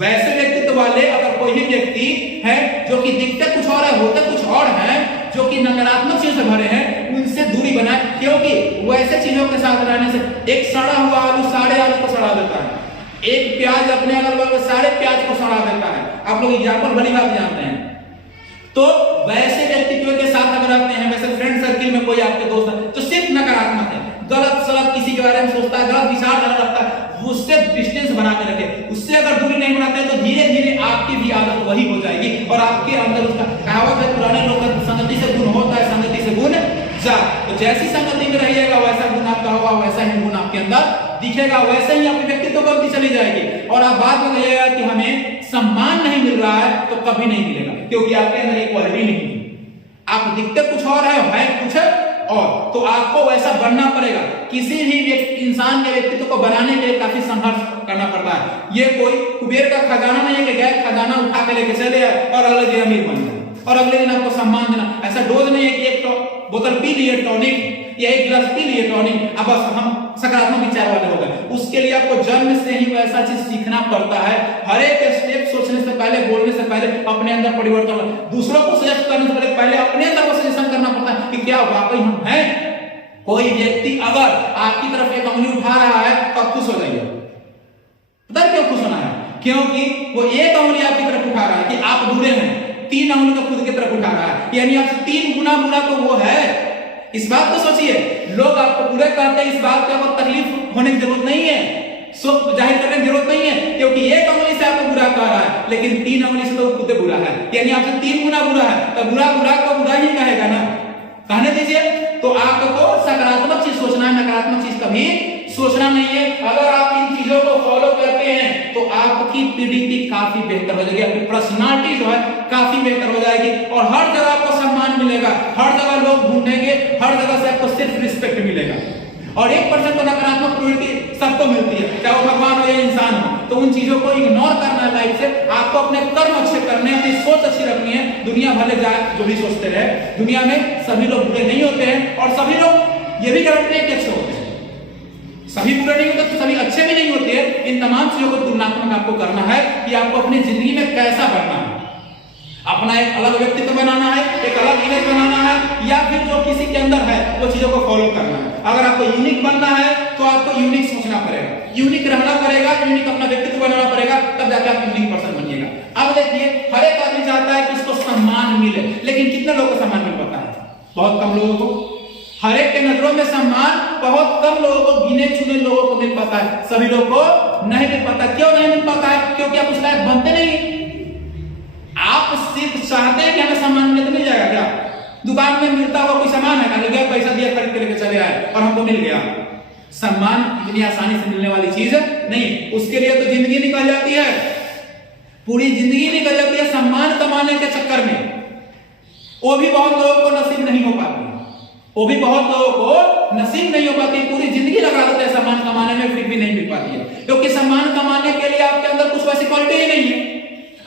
वैसे व्यक्तित्व वाले अगर कोई भी व्यक्ति है जो कि दिखते कुछ और है, होते कुछ और है, जो कि नकारात्मक चीजों से भरे हैं, उनसे दूरी बनाए, क्योंकि वैसे चीजों के साथ रहने से एक सड़ा हुआ आलू सारे आलू को सड़ा देता है, एक प्याज अपने अगल बगल सारे प्याज को सड़ा देता है। आप लोग एग्जाम्पल भली बात जानते हैं। तो वैसे व्यक्तित्व के साथ अगर आते हैं, वैसे फ्रेंड सर्किल में कोई आपके दोस्त है तो सिर्फ नकारात्मक है, गलत सलत किसी के बारे में सोचता है, गलत विचार रखता है, उससे डिस्टेंस बना के रखे। उससे अगर दूरी नहीं बनाते तो धीरे धीरे आपकी भी आदत वही हो जाएगी और आपके अंदर उसका कहावत है पुराने लोग का, संगति से गुण होता है, संगति से गुण जा। तो जैसी संगति में रहिएगा वैसा गुण आपका होगा, वैसा ही गुण आपके अंदर दिखेगा, वैसे ही आपकी व्यक्तित्व बनती चली जाएगी। और आप बात में कहिएगा कि हमें सम्मान नहीं मिल रहा है, तो कभी नहीं मिलेगा, क्योंकि आपके अंदर एक क्वालिटी नहीं है। आप दिखते कुछ और है कुछ और, तो आपको वैसा बनना पड़ेगा। किसी भी इंसान के व्यक्तित्व को बनाने के लिए काफी संघर्ष करना पड़ता है। ये कोई कुबेर का खजाना नहीं है कि गए खजाना उठा के लेके चले आए और अगले दिन अमीर बन गए और अगले दिन आपको सम्मान देना। ऐसा डोज नहीं है कि एक बोतल पी लिए टॉनिक या एक गिलास पी लिए टॉनिक, अब बस हम सकारात्मक विचार वाले हो गए। उसके लिए आपको जन्म से ही वैसा चीज सीखना पड़ता है। हर एक स्टेप सोचने से पहले, बोलने से पहले अपने अंदर परिवर्तन, दूसरों को सजेस्ट करने से पहले अपने अंदर वो सजेशन करना पड़ता है कि क्या वाकई हम हैं। कोई व्यक्ति अगर आपकी तरफ एक उंगली उठा रहा है तो आप खुश हो जाइए। पता क्यों खुश होना है? क्योंकि वो एक उंगली आपकी तरफ उठा रहा है कि आप बुरे हैं, 3 उंगली को खुद की तरफ उठा रहा है, यानी आपसे 3 गुना बुरा तो वो है। इस बात को सोचिए, लोग आपको बुरे कहते हैं, इस बात का आपको तकलीफ होने की जरूरत नहीं है, जाहिर करने की जरूरत नहीं है, क्योंकि एक उंगली से आपको बुरा कह रहा है लेकिन 3 उंगली से तो खुद बुरा है, यानी आपसे 3 गुना बुरा है, तो बुरा को बुरा ही कहेगा ना, कहने दीजिए। तो आपको सकारात्मक चीज सोचना है, नकारात्मक चीज कभी सोचना नहीं है। अगर आप इन चीजों को फॉलो करते हैं तो आपकी पीढ़ी की काफी बेहतर हो जाएगी, आपकी पर्सनालिटी जो है काफी बेहतर हो जाएगी और हर जगह आपको सम्मान मिलेगा, हर जगह लोग ढूंढेंगे, हर जगह से आपको सिर्फ रिस्पेक्ट मिलेगा। और 1% तो नकारात्मक प्रवृत्ति सबको मिलती है, चाहे वो भगवान हो या इंसान हो। तो उन चीजों को इग्नोर करना है लाइफ से। आपको अपने कर्म अच्छे करने हैं, अपनी सोच अच्छी रखनी है। दुनिया भले जाए जो भी सोचते रहे, दुनिया में सभी लोग बुरे नहीं होते हैं और सभी लोग ये भी गारंटी है कि अच्छे होते हैं। सभी बुरे नहीं होते तो सभी अच्छे भी नहीं होते हैं। इन तमाम चीजों को तुलनात्मक आपको करना है कि आपको अपनी जिंदगी में कैसा बनना है, अपना एक अलग व्यक्तित्व बनाना है, एक अलग इमेज बनाना है, या फिर जो किसी के अंदर है वो चीजों को फॉलो करना है। अगर आपको यूनिक बनना है तो आपको यूनिक सोचना पड़ेगा, यूनिक रहना पड़ेगा, यूनिक अपना व्यक्तित्व बनाना पड़ेगा, तब जाके आप यूनिक पर्सन बनिएगा। अब देखिए, हर एक आदमी चाहता है कि उसको सम्मान मिले, लेकिन कितने लोगों को सम्मान मिल पाता है? बहुत कम लोगों को। हर एक के नजरों में सम्मान बहुत कम लोगों को, गिने चुने लोगों को मिल पाता है, सभी लोगों को नहीं मिल पाता। क्यों नहीं मिल पाता है? क्योंकि आप उस लायक बनते नहीं। आप सिर्फ चाहते हैं कि हमें सम्मान मिले तो मिल जाएगा क्या? दुकान में मिलता हुआ कोई सामान है, गया पैसा दिया खरीद के लेके चले आए और हमको मिल गया। सम्मान इतनी आसानी से मिलने वाली चीज नहीं, उसके लिए तो जिंदगी निकल जाती है, पूरी जिंदगी निकल जाती है सम्मान कमाने के चक्कर में। वो भी बहुत लोगों को नसीब नहीं हो पाती, वो भी बहुत लोगों को नसीब नहीं हो पाती। पूरी जिंदगी लगा देते हैं सम्मान कमाने में, फिर भी नहीं मिल पाती है, क्योंकि सम्मान कमाने के लिए आपके अंदर कुछ वैसी क्वालिटी ही नहीं है।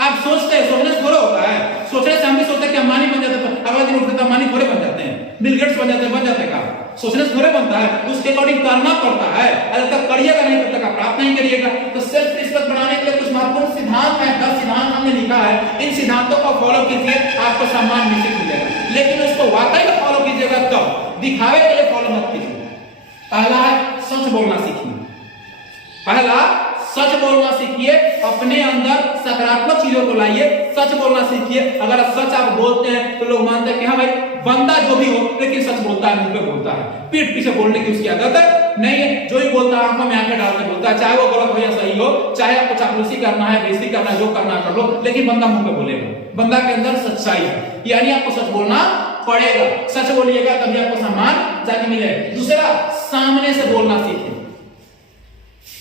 आप सोचते हैं, सोचने से थोड़ा होता है। सोचने से हम भी सोचते हैं कि अंबानी बन जाते हैं, अगले दिन उठते अंबानी थोड़े बन जाते हैं, बिल गेट्स बन जाते का। सोचने से थोड़े बनता है, उसके अकॉर्डिंग करना पड़ता है। अगर तक करिएगा नहीं तब तक आप प्राप्त नहीं करिएगा। तो सेल्फ रिस्पेक्ट बनाने के लिए कुछ महत्वपूर्ण सिद्धांत है, 10 सिद्धांत हमने लिखा है। इन सिद्धांतों को फॉलो कीजिए, आपको सम्मान निश्चित मिलेगा, लेकिन उसको वाकई में फॉलो कीजिएगा, तब दिखावे के लिए फॉलो मत कीजिए। पहला है सच बोलना सीखिए। पहला सच बोलना सीखिए, अपने अंदर सकारात्मक चीजों को लाइए, सच बोलना सीखिए। अगर सच आप बोलते हैं तो लोग मानते हैं कि हाँ भाई बंदा जो भी हो लेकिन सच बोलता है, मुंह पे बोलता है, पीठ पीछे बोलने की उसकी आदत नहीं है। जो भी बोलता है आंखों में आंखें डाल के बोलता है, चाहे वो गलत हो या सही हो, चाहे आपको चापलूसी करना है, बेइज्जती करना है, जो करना है कर लो, लेकिन बंदा मुंह पे बोलेगा। बंदा के अंदर सच्चाई है, यानी आपको सच बोलना पड़ेगा। सच बोलिएगा तभी आपको सम्मान जाके मिलेगा। दूसरा, सामने से बोलना सीखिए।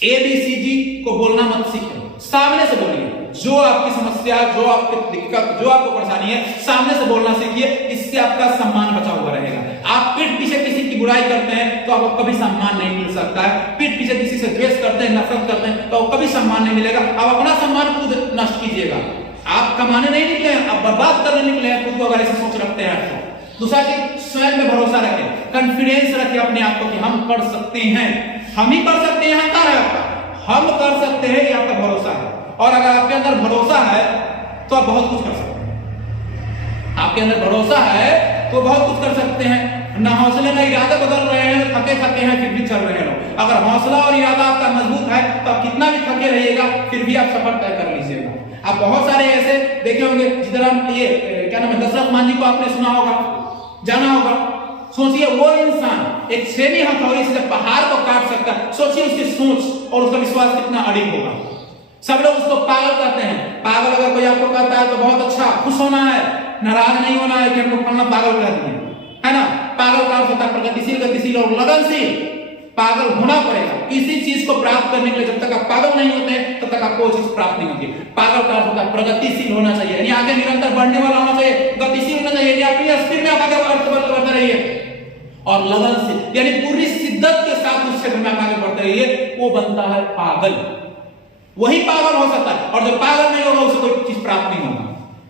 ABCD को बोलना मत सीखें, सामने से बोलिए। जो आपकी समस्या, जो आपकी दिक्कत, जो आपको परेशानी है, सामने से बोलना सीखिए। इससे आपका सम्मान बचा हुआ रहेगा। आप पीठ पीछे किसी की बुराई करते हैं तो आपको कभी सम्मान नहीं मिल सकता है। पीठ पीछे किसी से द्वेष करते हैं, नफरत करते हैं तो आपको कभी सम्मान नहीं मिलेगा। आप अपना सम्मान खुद नष्ट कीजिएगा। आप कमाने नहीं निकले हैं, आप बर्बाद करने निकले हैं खुद को, अगर ऐसे सोच रखते हैं तो। दूसरा चीज, स्वयं में भरोसा रखें, कॉन्फिडेंस रखें अपने आप को कि हम कर सकते हैं, हम ही कर सकते हैं। अहंकार है आपका, हम कर सकते हैं, ये आपका भरोसा है। और अगर आपके अंदर भरोसा है तो आप बहुत कुछ कर सकते हैं। आपके अंदर भरोसा है तो बहुत कुछ कर सकते हैं। ना हौसले ना इरादा बदल रहे हैं, थके थके हैं फिर भी चल रहे हैं लोग। अगर हौसला और इरादा आपका मजबूत है तो आप कितना भी थके रहिएगा फिर भी आप सफर तय कर लीजिएगा। आप बहुत सारे ऐसे देखे होंगे जिधर हम ये क्या नाम है, दशरथ मान जी को आपने सुना होगा, जाना होगा। सोचिए वो इंसान एक छेनी हथौड़ी से जब पहाड़ को काट सकता है, सोचिए उसकी सोच और उसका विश्वास कितना अड़िग होगा। सब लोग उसको पागल कहते हैं। पागल अगर कोई आपको कहता है तो बहुत अच्छा, खुश होना है, नाराज नहीं होना है कि हमको फलना पागल कहते हैं, है ना। पागल का अर्थ होता है प्रगतिशील, गतिशील और लगनशील। पागल होना पड़ेगा किसी चीज को प्राप्त करने के लिए। जब तक आप पागल नहीं होते तब तक आपको वो चीज प्राप्त नहीं होती। पागल का अर्थ होता है प्रगतिशील होना चाहिए, यानी आगे निरंतर बढ़ने वाला होना चाहिए। गतिशील होना चाहिए, यानी अपनी स्पीड में आप आगे बढ़ते रहिए। और लगनशील यानी पूरी शिद्दत के साथ उस क्षेत्र में आप आगे बढ़ते रहिए, वो बनता है पागल। वही पागल हो सकता है, और जो पागल नहीं होगा उसे कोई चीज प्राप्त नहीं होगा।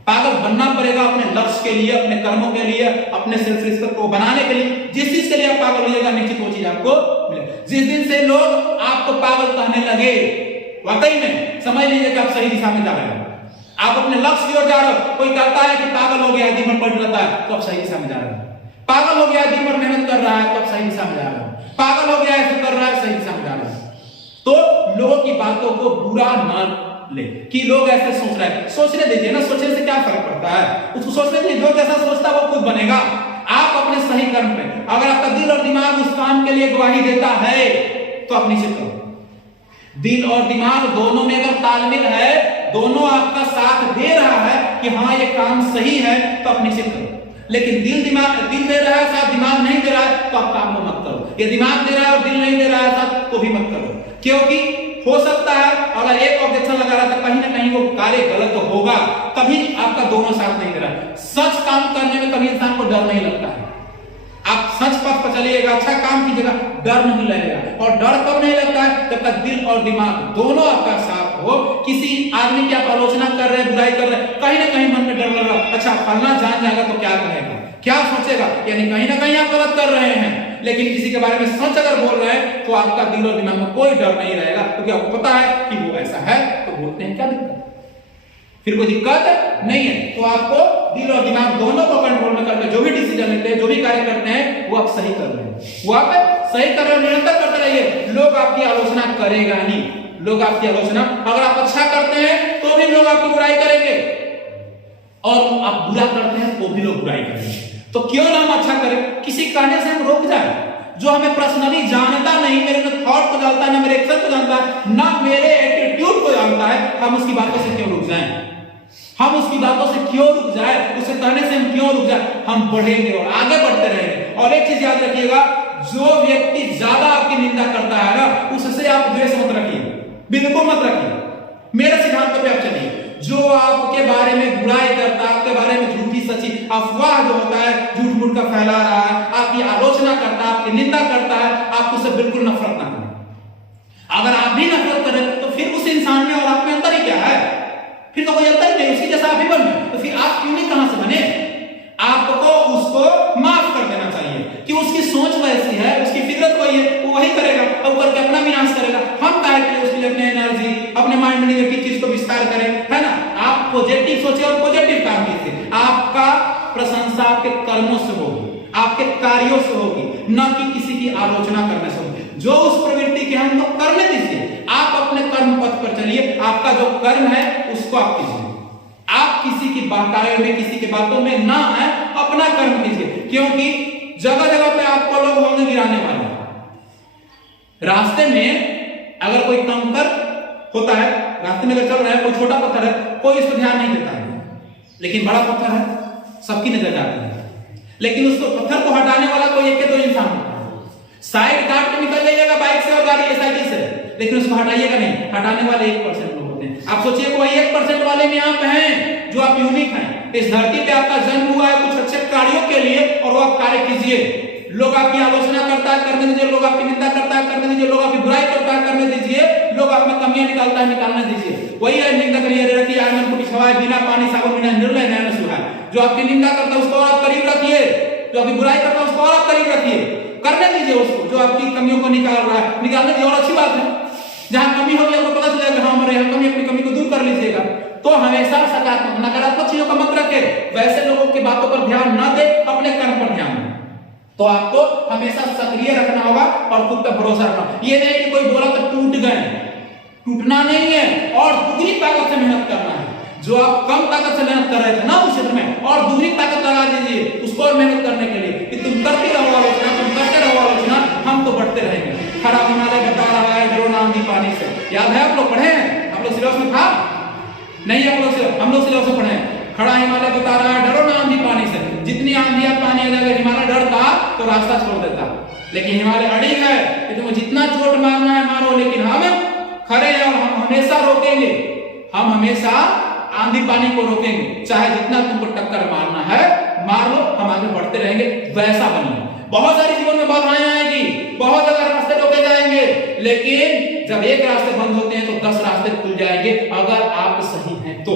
पागल बनना पड़ेगा अपने लक्ष्य के लिए, अपने कर्मों के लिए, अपने सेल्फ रिस्पेक्ट को बनाने के लिए। जिस चीज के लिए आप पागल होइएगा निश्चित वो चीज आपको मिलेगा। जिस दिन से लोग आपको पागल कहने लगे, वाकई में समझ लीजिए कि आप सही दिशा में जा रहे हो, आप अपने लक्ष्य की ओर जा रहे हो। कोई कहता है कि पागल हो गया, दिन भर पढ़ लेता है, तो आप सही दिशा में जा रहे हो। पागल हो गया, दिन भर मेहनत कर रहा है, तो आप सही दिशा में जा रहे हो। पागल हो गया, ऐसे कर रहा है, सही दिशा में जा रहे हो। तो लोगों की बातों को बुरा न ले कि लोग ऐसे सोच रहे हैं, सोचने दीजिए ना। सोचने से क्या फर्क पड़ता है, उसको सोचने दीजिए। जो जैसा सोचता है वो खुद बनेगा। आप अपने सही कर्म पे, अगर आपका दिल और दिमाग उस काम के लिए गवाही देता है तो आप निश्चित करो। दिल और दिमाग दोनों में अगर तालमेल है, दोनों आपका साथ दे रहा है कि हाँ ये काम सही है, तो आप निश्चित करो। लेकिन दिल दे रहा है साथ, दिमाग नहीं दे रहा है, तो आप काम को मत करो। ये दिमाग दे रहा है और दिल नहीं दे रहा है साथ, तो भी मत करो। क्योंकि हो सकता है अगर एक ऑब्जेक्शन लगा रहा था, कहीं ना कहीं वो कार्य गलत होगा, तभी आपका दोनों साथ नहीं दे रहा। सच काम करने में कभी इंसान को डर नहीं लगता है। आप सच पथ पर चलिएगा, अच्छा काम कीजिएगा, डर नहीं लगेगा। और डर कब नहीं लगता है, जब तक दिल और दिमाग दोनों आपका साथ हो। किसी आदमी की आप आलोचना कर रहे हैं, बुराई कर रहे हैं, कहीं ना कहीं मन में डर लग रहा, अच्छा फलना जान जाएगा तो क्या कहेगा, क्या सोचेगा, यानी कहीं ना कहीं आप गलत कर रहे हैं। लेकिन किसी के बारे में सच अगर बोल रहे हैं तो आपका दिल और दिमाग में कोई डर नहीं रहेगा, क्योंकि आपको पता है कि वो ऐसा है, तो बोलते हैं क्या दिक्कत, फिर कोई दिक्कत नहीं है। तो आपको दिल और दिमाग दोनों को कंट्रोल में करके जो भी डिसीजन लेते हैं, जो भी कार्य करते हैं, वो आप सही कर रहे हैं, वो आप सही कर रहे हैं। निरंतर करते रहिए, लोग आपकी आलोचना करेगा ही। लोग आपकी आलोचना, अगर आप अच्छा करते हैं तो भी लोग आपकी बुराई करेंगे, और आप बुरा करते हैं तो भी लोग बुराई करेंगे। तो क्यों ना हम अच्छा करें, किसी कहने से हम रुक जाए। जो हमें पर्सनली जानता नहीं, मेरे ना थॉट को जानता है, ना मेरे एक्शन को जानता है, ना मेरे एटीट्यूड को जानता है, हम उसकी बातों से क्यों रुक जाएं? हम उसकी बातों से क्यों रुक जाए, उसे कहने से हम क्यों रुक जाए? हम बढ़ेंगे और आगे बढ़ते रहेंगे। और एक चीज याद रखिएगा, जो व्यक्ति ज्यादा आपकी निंदा करता है ना, उससे आप द्वेष मत रखिए, बिल्कुल मत रखिए। मेरे सिद्धांत पे आप चलिए। जो आपके बारे में बुराई करता है, आपके बारे में झूठी सच्ची अफवाह जो होता है, झूठ मूठ का फैला रहा है, आपकी आलोचना करता है, आपकी निंदा करता है, आप उससे बिल्कुल नफरत ना करें। अगर आप भी नफरत करें तो फिर उस इंसान में और आप में अंतर ही क्या है? फिर तो कोई अंतर नहीं, उसकी जैसा आप ही बन गए, तो फिर आप क्यों नहीं, कहां से बने? आपको उसको माफ कर देना चाहिए कि उसकी सोच वैसी है, उसकी फितरत वही है, वो वही करेगा और करके अपना विनाश करेगा। हम काहे के लिए उसके लिए अपने एनर्जी, अपने माइंड में नेगेटिव चीज को विस्तार करें, है ना। आप पॉजिटिव सोचिए और पॉजिटिव काम कीजिए। आपका प्रशंसा आपके कर्मों से होगी, आपके कार्यों से होगी, न कि किसी की आलोचना करने से होगी। जो उस प्रवृत्ति के हम लोग करने दीजिए, आप अपने कर्म पथ पर चलिए। आपका जो कर्म है उसको आप कीजिए, आप किसी की बातों में, किसी की बातों में ना आए, अपना कर्म कीजिए। क्योंकि जगह जगह पे आपको लोग होंगे गिराने वाले। रास्ते में अगर कोई कंकर होता है, रास्ते में अगर चल रहा है, कोई छोटा पत्थर है, कोई इस पर ध्यान नहीं देता है, लेकिन बड़ा पत्थर है, सबकी नजर जाती है। लेकिन उसको पत्थर को हटाने वाला कोई एक दो इंसान होता है। साइड काट के निकल जाइएगा बाइक से और गाड़ी साइकिल से, लेकिन उसको हटाइएगा नहीं। हटाने वाले 1% लोग होते हैं। आप सोचिए कोई 1% वाले में आप हैं जो आप यूनिक हैं। इस धरती पे आपका जन्म हुआ है कुछ अच्छे कार्यों के लिए, और वो आप कार्य कीजिए। लोग आपकी आलोचना दीजिए, लोग आपकी बुराई करता है करने दीजिए, लोग आप में कमियां निकालता है निकालने दीजिए। वही है निंदा करिए रखिए आंगन फूटी छवाए, बिना पानी साबुन बिना निर्लय नयन सुहाए। जो आपकी निंदा करता है उसको और आप करीब रखिए, जो आपकी बुराई करता है उसको और आप करीब रखिए, करने दीजिए उसको। जो आपकी कमियों को निकाल रहा है निकालने दीजिए, और अच्छी बात है। जहां कमी होगी आपको पता चलेगा हाँ हमारे यहाँ कमी, अपनी कमी को दूर कर लीजिएगा। तो हमेशा सकारात्मक नकारात्मक चीजों का मत रखे, वैसे लोगों की बातों पर ध्यान न दे, अपने कर्म पर ध्यान दे। तो आपको हमेशा सक्रिय रखना होगा और खुद पर भरोसा रखना। ये नहीं कि कोई बोला तो टूट गए, टूटना नहीं है, और दुगनी ताकत से मेहनत करना है। जो आप कम ताकत से मेहनत कर रहे थे ना उस क्षेत्र में, और दूसरी ताकत लगा दीजिए उसको और मेहनत करने के लिए कि तुम करते रहो आलोचना, तुम करते रहो आलोचना, हम तो बढ़ते रहेंगे। खरा हिमालय बता रहा है डरो ना आंधी पानी से। याद है आप लोग पढ़े हैं, आप लोग सिलेबस में था नहीं? आप लोग हम लोग सिलेबस में पढ़े हैं। खड़ा हिमालय बता रहा है डरो ना आंधी पानी से। जितनी आंधी या पानी आ जाएगा, हिमालय डरता तो रास्ता छोड़ देता, लेकिन हिमालय अड़ी है कि तुम्हें जितना चोट मारना है मारो, लेकिन हम खड़े हैं और हम हमेशा रोकेंगे, हम हमेशा आंधी पानी को रोकेंगे। चाहे जितना तुमको टक्कर मारना है मार लो, हम आगे बढ़ते रहेंगे। वैसा बनिए। बहुत सारी जीवन में बाधाएं आएगी, बहुत जगह रास्ते रोके जाएंगे, लेकिन जब एक रास्ते बंद होते हैं तो 10 रास्ते खुल जाएंगे, अगर आप सही हैं तो।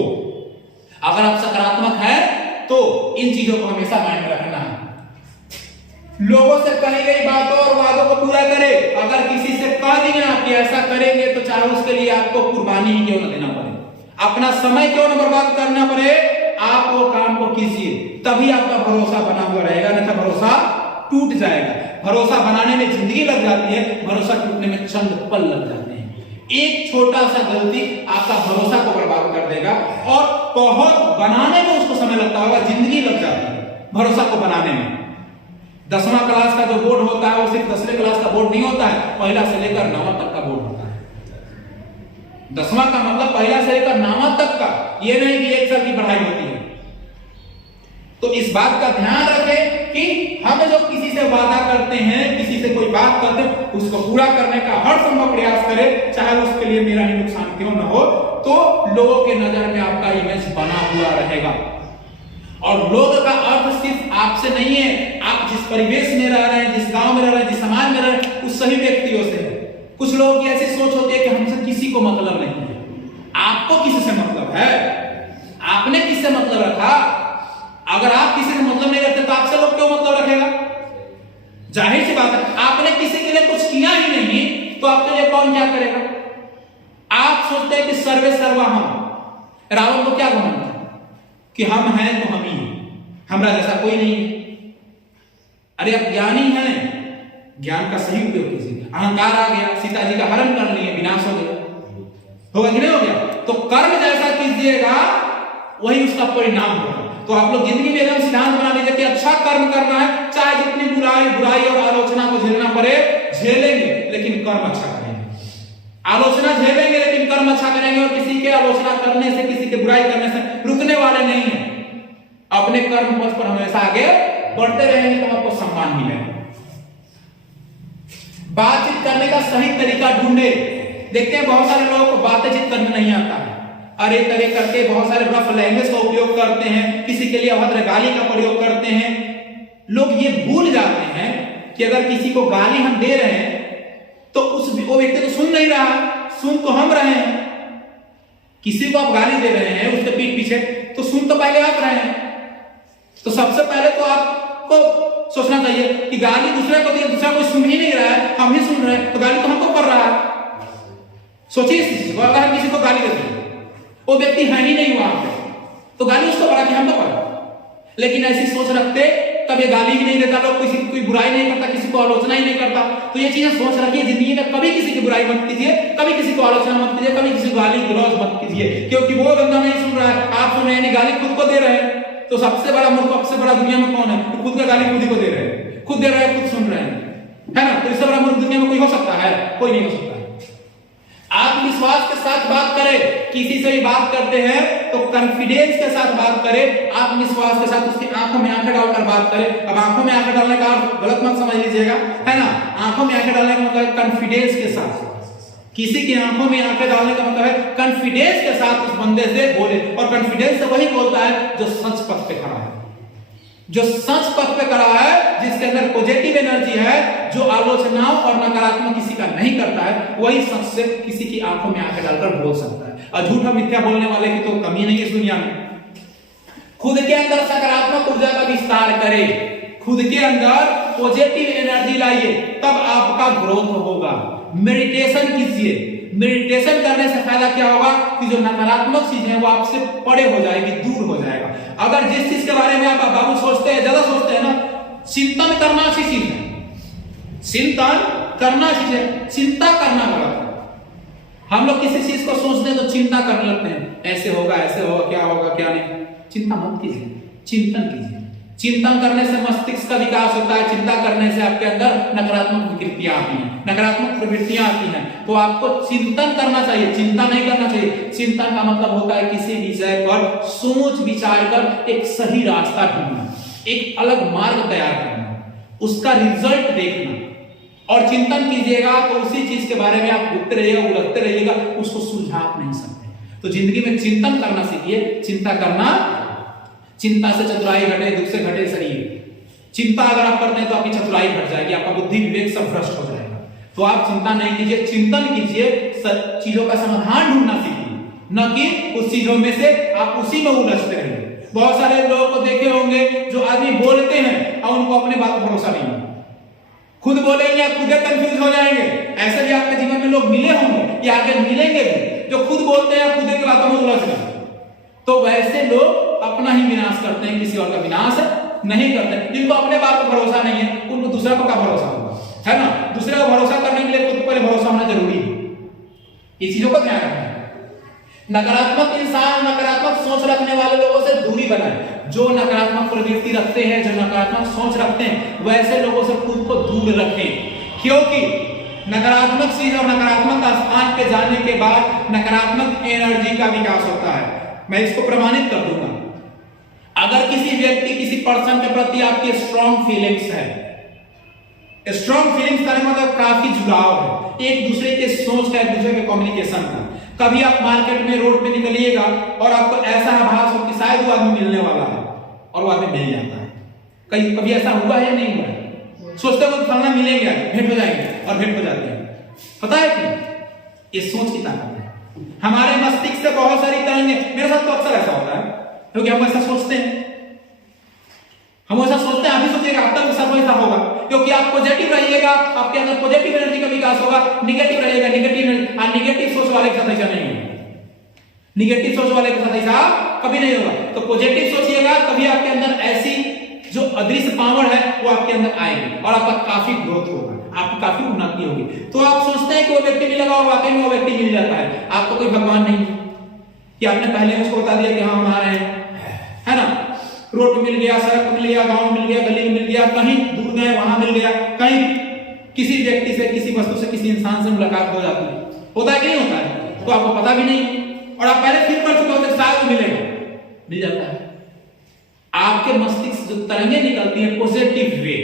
अगर आप सकारात्मक हैं तो इन चीजों को हमेशा माइंड में रखना है। लोगों से कही गई बातों और वादों को पूरा करें। अगर किसी से कह दिए आप ऐसा करेंगे, तो चाहे उसके लिए आपको कुर्बानी ही क्यों न देना पड़े, अपना समय क्यों न बर्बाद करना पड़े, आप वो काम को कीजिए, तभी आपका भरोसा बना हुआ रहेगा, नहीं तो भरोसा टूट जाएगा। भरोसा बनाने में जिंदगी लग जाती है, भरोसा टूटने में चंद पल लग जाते हैं। एक छोटा सा गलती आपका भरोसा को बर्बाद कर देगा, और बहुत बनाने में उसको समय लगता होगा, जिंदगी लग जाती है भरोसा को बनाने में। 10वां क्लास का जो बोर्ड होता है वो सिर्फ 10वीं क्लास का बोर्ड नहीं होता है, पहला से लेकर 9वां तक का बोर्ड होता है। 10वां का मतलब पहला से लेकर 9वां तक का, ये नहीं कि 1 साल की पढ़ाई होती है। तो इस बात का ध्यान रखें कि हम जो किसी से वादा करते हैं, किसी से कोई बात करते हैं, उसको पूरा करने का हर संभव प्रयास करें, चाहे उसके लिए मेरा ही नुकसान क्यों न हो। तो लोगों के नजर में आपका इमेज बना हुआ रहेगा। और लोग का अर्थ सिर्फ आपसे नहीं है, आप जिस परिवेश में रह रहे हैं, जिस गांव में रह रहे हैं, जिस समाज में रह रहे हैं, उस सही व्यक्तियों से है। कुछ लोगों की ऐसी सोच होती है कि हमसे किसी को मतलब नहीं है। आपको किसी से मतलब है, आपने किससे मतलब रखा? अगर आप किसी से मतलब नहीं रखते तो आपसे लोग क्यों मतलब रखेगा? जाहिर सी बात है, आपने किसी के लिए कुछ किया ही नहीं तो आपके लिए कौन क्या करेगा? आप सोचते हैं कि सर्वे सर्वा हम। रावण को क्या घमंड कि हम हैं तो हम ही हैं, हमारा जैसा कोई नहीं है। अरे आप ज्ञानी हैं, ज्ञान का सही उपयोग कीजिए। अहंकार आ गया, सीता जी का हरण कर लिए, विनाश हो गया, होगा कि नहीं हो गया? तो कर्म जैसा कीजिएगा वही उसका परिणाम होगा। तो आप लोग जिंदगी में एकदम सिद्धांत बना लीजिए कि अच्छा कर्म करना है, चाहे जितनी बुराई और आलोचना को झेलना पड़े झेलेंगे, लेकिन कर्म अच्छा करेंगे। आलोचना झेलेंगे लेकिन कर्म अच्छा करेंगे, और किसी के आलोचना करने से, किसी के बुराई करने से रुकने वाले नहीं है। अपने कर्म पथ पर हमेशा आगे बढ़ते रहेंगे तो आपको सम्मान मिलेगा। बातचीत करने का सही तरीका ढूंढे। देखते हैं बहुत सारे लोगों को बातचीत करने नहीं आता है, अरे तरह करके बहुत सारे रफ लैंग्वेज का उपयोग करते हैं, किसी के लिए अभद्र गाली का प्रयोग करते हैं। लोग ये भूल जाते हैं कि अगर किसी को गाली हम दे रहे हैं तो वो व्यक्ति तो सुन नहीं रहा, सुन तो हम रहे हैं। किसी को आप गाली दे रहे हैं उसके पीठ पीछे, तो सुन तो पहले आप रहे हैं। तो सबसे पहले तो आपको सोचना चाहिए कि गाली दूसरे को दिया, दूसरा कोई सुन ही नहीं रहा है, हम ही सुन रहे हैं, तो गाली तो हमको कर रहा है। सोचिए इस चीज को, अगर हम किसी को गाली देते हैं, वो व्यक्ति है ही नहीं वहां पे, तो गाली उसको पड़ा कि हमको पड़ा। लेकिन ऐसी सोच रखते तब ये गाली भी नहीं देता, लोग किसी की कोई बुराई नहीं करता, किसी को आलोचना ही नहीं करता। तो ये चीजें सोच रखिए, जिंदगी में कभी किसी की बुराई मत कीजिए, कभी किसी को आलोचना मत कीजिए, कभी किसी को गाली गलौज मत कीजिए, क्योंकि वो बंदा नहीं सुन रहा है, आप सुन रहे हैं, गाली खुद को दे रहे हैं। तो सबसे बड़ा मूर्ख, सबसे बड़ा दुनिया में कौन है? तो खुद का गाली खुद ही को दे रहे हैं, खुद दे रहे हैं, खुद सुन रहे हैं, है ना? तो इससे बड़ा मूर्ख दुनिया में कोई हो सकता है? कोई नहीं हो सकता है। आत्मविश्वास के साथ बात करें, किसी से भी बात करते हैं तो कॉन्फिडेंस के साथ बात करें, आत्मविश्वास के साथ उसकी आंखों में आंखें डालकर बात करें। अब आंखों में आंखें डालने का गलत मत समझ लीजिएगा, है ना? आंखों में आंखें डालने का मतलब कॉन्फिडेंस के साथ, किसी की आंखों में आंखें डालने का मतलब है कॉन्फिडेंस के साथ उस बंदे से बोले। और कॉन्फिडेंस से वही बोलता है जो सच पथ पे खड़ा है, जो सच पथ पे खड़ा है, जिसके अंदर पॉजिटिव एनर्जी है, जो आलोचनाओं और नकारात्मक किसी का नहीं करता है, वही सबसे किसी की आंखों में आंखें डालकर बोल सकता है। और झूठा मिथ्या बोलने वाले की तो कमी नहीं है इस दुनिया में। खुद के अंदर सकारात्मक ऊर्जा का विस्तार करें, खुद के अंदर पॉजिटिव एनर्जी लाइए, तब आपका ग्रोथ होगा। मेडिटेशन कीजिए, मेडिटेशन करने से फायदा क्या होगा कि जो नकारात्मक चीजें हैं वो आपसे परे हो जाएगी, दूर हो जाएगा। अगर जिस चीज के बारे में आप बाबू सोचते हैं, ज्यादा सोचते हैं ना, चिंतन करना अच्छी चीज है, चिंतन करना चीज है, चिंता करना गलत है। हम लोग किसी चीज को सोचते हैं तो चिंता करने लगते हैं, ऐसे होगा, ऐसे होगा, क्या होगा, क्या नहीं। चिंता मत कीजिए, चिंतन कीजिए। चिंतन करने से मस्तिष्क का विकास होता है, चिंता करने से आपके अंदर नकारात्मक विकृतियां आती हैं, नकारात्मक प्रवृत्तियां आती हैं। तो आपको चिंतन करना चाहिए, चिंता नहीं करना चाहिए। चिंतन का मतलब होता है किसी विषय पर सोच विचार कर एक सही रास्ता ढूंढना, एक अलग मार्ग तैयार करना, उसका रिजल्ट देखना। और चिंतन कीजिएगा तो उसी चीज के बारे में आप उठते रहिएगा, उलझते रहिएगा, उसको सुलझा नहीं सकते। तो जिंदगी में चिंतन करना सीखिए, चिंता करना। चिंता से चतुराई घटे, दुख से घटे शरीर। चिंता अगर आप करते हैं तो आपकी चतुराई घट जाएगी, आपका बुद्धि विवेक सब भ्रष्ट हो जाएगा। तो आप चिंता नहीं कीजिए, चिंतन कीजिए, चीजों का समाधान ढूंढना सीखिए, न कि उस चीजों में से आप उसी में उलझते रहिए। बहुत सारे लोगों को देखे होंगे जो आदमी बोलते हैं और उनको अपने बात पर भरोसा नहीं है, खुद बोलेंगे आप खुद कंफ्यूज हो जाएंगे। ऐसे भी आपके जीवन में लोग मिले होंगे या आगे मिलेंगे भी, जो खुद बोलते हैं खुद की बातों में उलझ गए। तो वैसे लोग अपना ही विनाश करते हैं, किसी और का विनाश नहीं करते। जिनको अपने बात पर भरोसा नहीं है, उनको दूसरा को क्या भरोसा होगा, है ना। दूसरे को भरोसा करने के लिए खुद पर भरोसा होना जरूरी है। ये चीजों का ध्यान रखना है। नकारात्मक इंसान, नकारात्मक सोच रखने वाले लोगों से दूरी बनाए। जो नकारात्मक प्रवृत्ति रखते हैं, जो नकारात्मक सोच रखते हैं, वैसे लोगों से खुद को दूर रखें। क्योंकि नकारात्मक चीज और नकारात्मक स्थान पे जाने के बाद नकारात्मक एनर्जी का विकास होता है। मैं इसको प्रमाणित कर दूंगा। अगर किसी व्यक्ति, किसी पर्सन के प्रति आपकी स्ट्रॉन्ग फीलिंग्स है, स्ट्रॉन्ग फीलिंग्स का मतलब काफी जुड़ाव है, एक दूसरे के सोच का, एक दूसरे के कम्युनिकेशन का। कभी आप मार्केट में, रोड पे निकलिएगा और आपको ऐसा आभास हो कि शायद वो आदमी मिलने वाला है और वो आदमी मिल जाता है। कभी ऐसा हुआ है या नहीं हुआ है? सोचते हो फलना मिलेंगे, भेंट हो जाएंगे और भेंट हो जाते हैं। पता है क्यों? ये सोच की ताकत है। हमारे मस्तिष्क से बहुत सारी तरंगें, मेरे साथ तो अक्सर ऐसा होता है क्योंकि हम ऐसा सोचते हैं, हम ऐसा सोचते हैं। आप भी सोचिएगा आप तक सब ऐसा होगा, क्योंकि आप पॉजिटिव रहिएगा, आपके अंदर पॉजिटिव एनर्जी का विकास होगा। निगेटिव रहिएगा, निगेटिव सोच वाले के साथ ऐसा नहीं होगा, निगेटिव सोच वाले के साथ ऐसा कभी नहीं होगा। तो पॉजिटिव सोचिएगा, तभी आपके अंदर ऐसी जो अदृश्य पावर है वो आपके अंदर आएगी और आपका काफी ग्रोथ होगा, आपकी काफी उन्नति होगी। तो आप सोचते हैं कि वो व्यक्ति मिलेगा और वाकई में वो व्यक्ति मिल जाता है। आपको कोई भगवान नहीं है कि आपने पहले उसको बता दिया कि हाँ हम आ रहे हैं, है ना। रोड पे मिल गया, सड़क पे मिल गया, गांव में मिल गया, गली में मिल गया, कहीं दूर गए वहां मिल गया, कहीं किसी व्यक्ति से, किसी वस्तु से, किसी इंसान से मुलाकात हो जाती है। होता है कि नहीं होता है? तो आपको पता भी नहीं और आप पहले फील कर चुके होते शायद मिलेगा, मिल जाता है। आपके मस्तिष्क जो तरंगें निकलती है पॉजिटिव वे,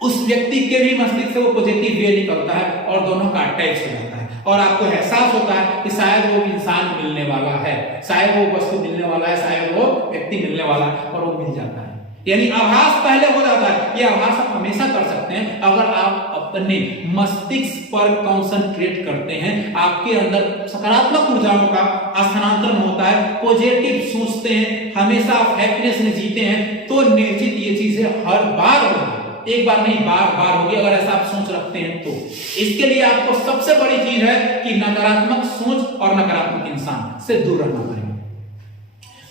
उस व्यक्ति के भी मस्तिष्क से वो पॉजिटिव वे निकलता है और दोनों का अटैच हो जाता है और आपको एहसास होता है कि शायद वो इंसान मिलने वाला है, शायद वो वस्तु मिलने वाला है, शायद वो व्यक्ति मिलने वाला है और वो मिल जाता है। यानी आभास पहले हो जाता है। ये आभास आप हमेशा कर सकते हैं अगर आप अपने मस्तिष्क पर कंसंट्रेट करते हैं। आपके अंदर सकारात्मक ऊर्जाओं का स्थानांतरण होता है, पॉजिटिव सोचते हैं, हमेशा आप हैप्पीनेस में जीते हैं, तो निश्चित ये चीजें हर बार होगी, एक बार नहीं बार बार होगी अगर ऐसा आप सोच रखते हैं तो। इसके लिए आपको सबसे बड़ी चीज है कि नकारात्मक सोच और नकारात्मक इंसान से दूर रहना पड़ेगा।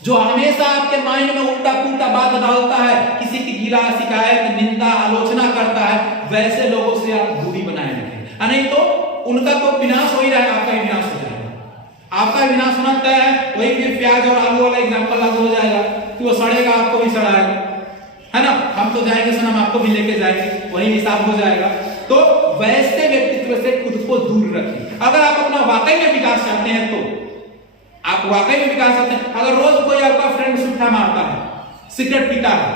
जो हमेशा आपके माइंड में उल्टा पुल्टा बात डालता है, किसी की गिला शिकायत, निंदा, आलोचना करता है, वैसे लोगों से आप दूरी बनाए रखें। नहीं तो उनका तो विनाश हो ही रहा है, आपका ही विनाश हो जाएगा। आपका विनाश होना तय है। वही फिर प्याज और आलू वाला एग्जाम्पल लागू हो जाएगा कि वो सड़ेगा, आपको भी सड़ाएगा, है ना। हम तो जाएंगे सनम, आपको भी लेके जाएंगे, वही हिसाब हो जाएगा। तो वैसे व्यक्तित्व से खुद को दूर रखें। अगर आप अपना वाकई में विकास चाहते हैं तो आप वाकई में विकास चाहते हैं। अगर रोज कोई आपका फ्रेंड सुट्टा मारता है, सिगरेट पीता है,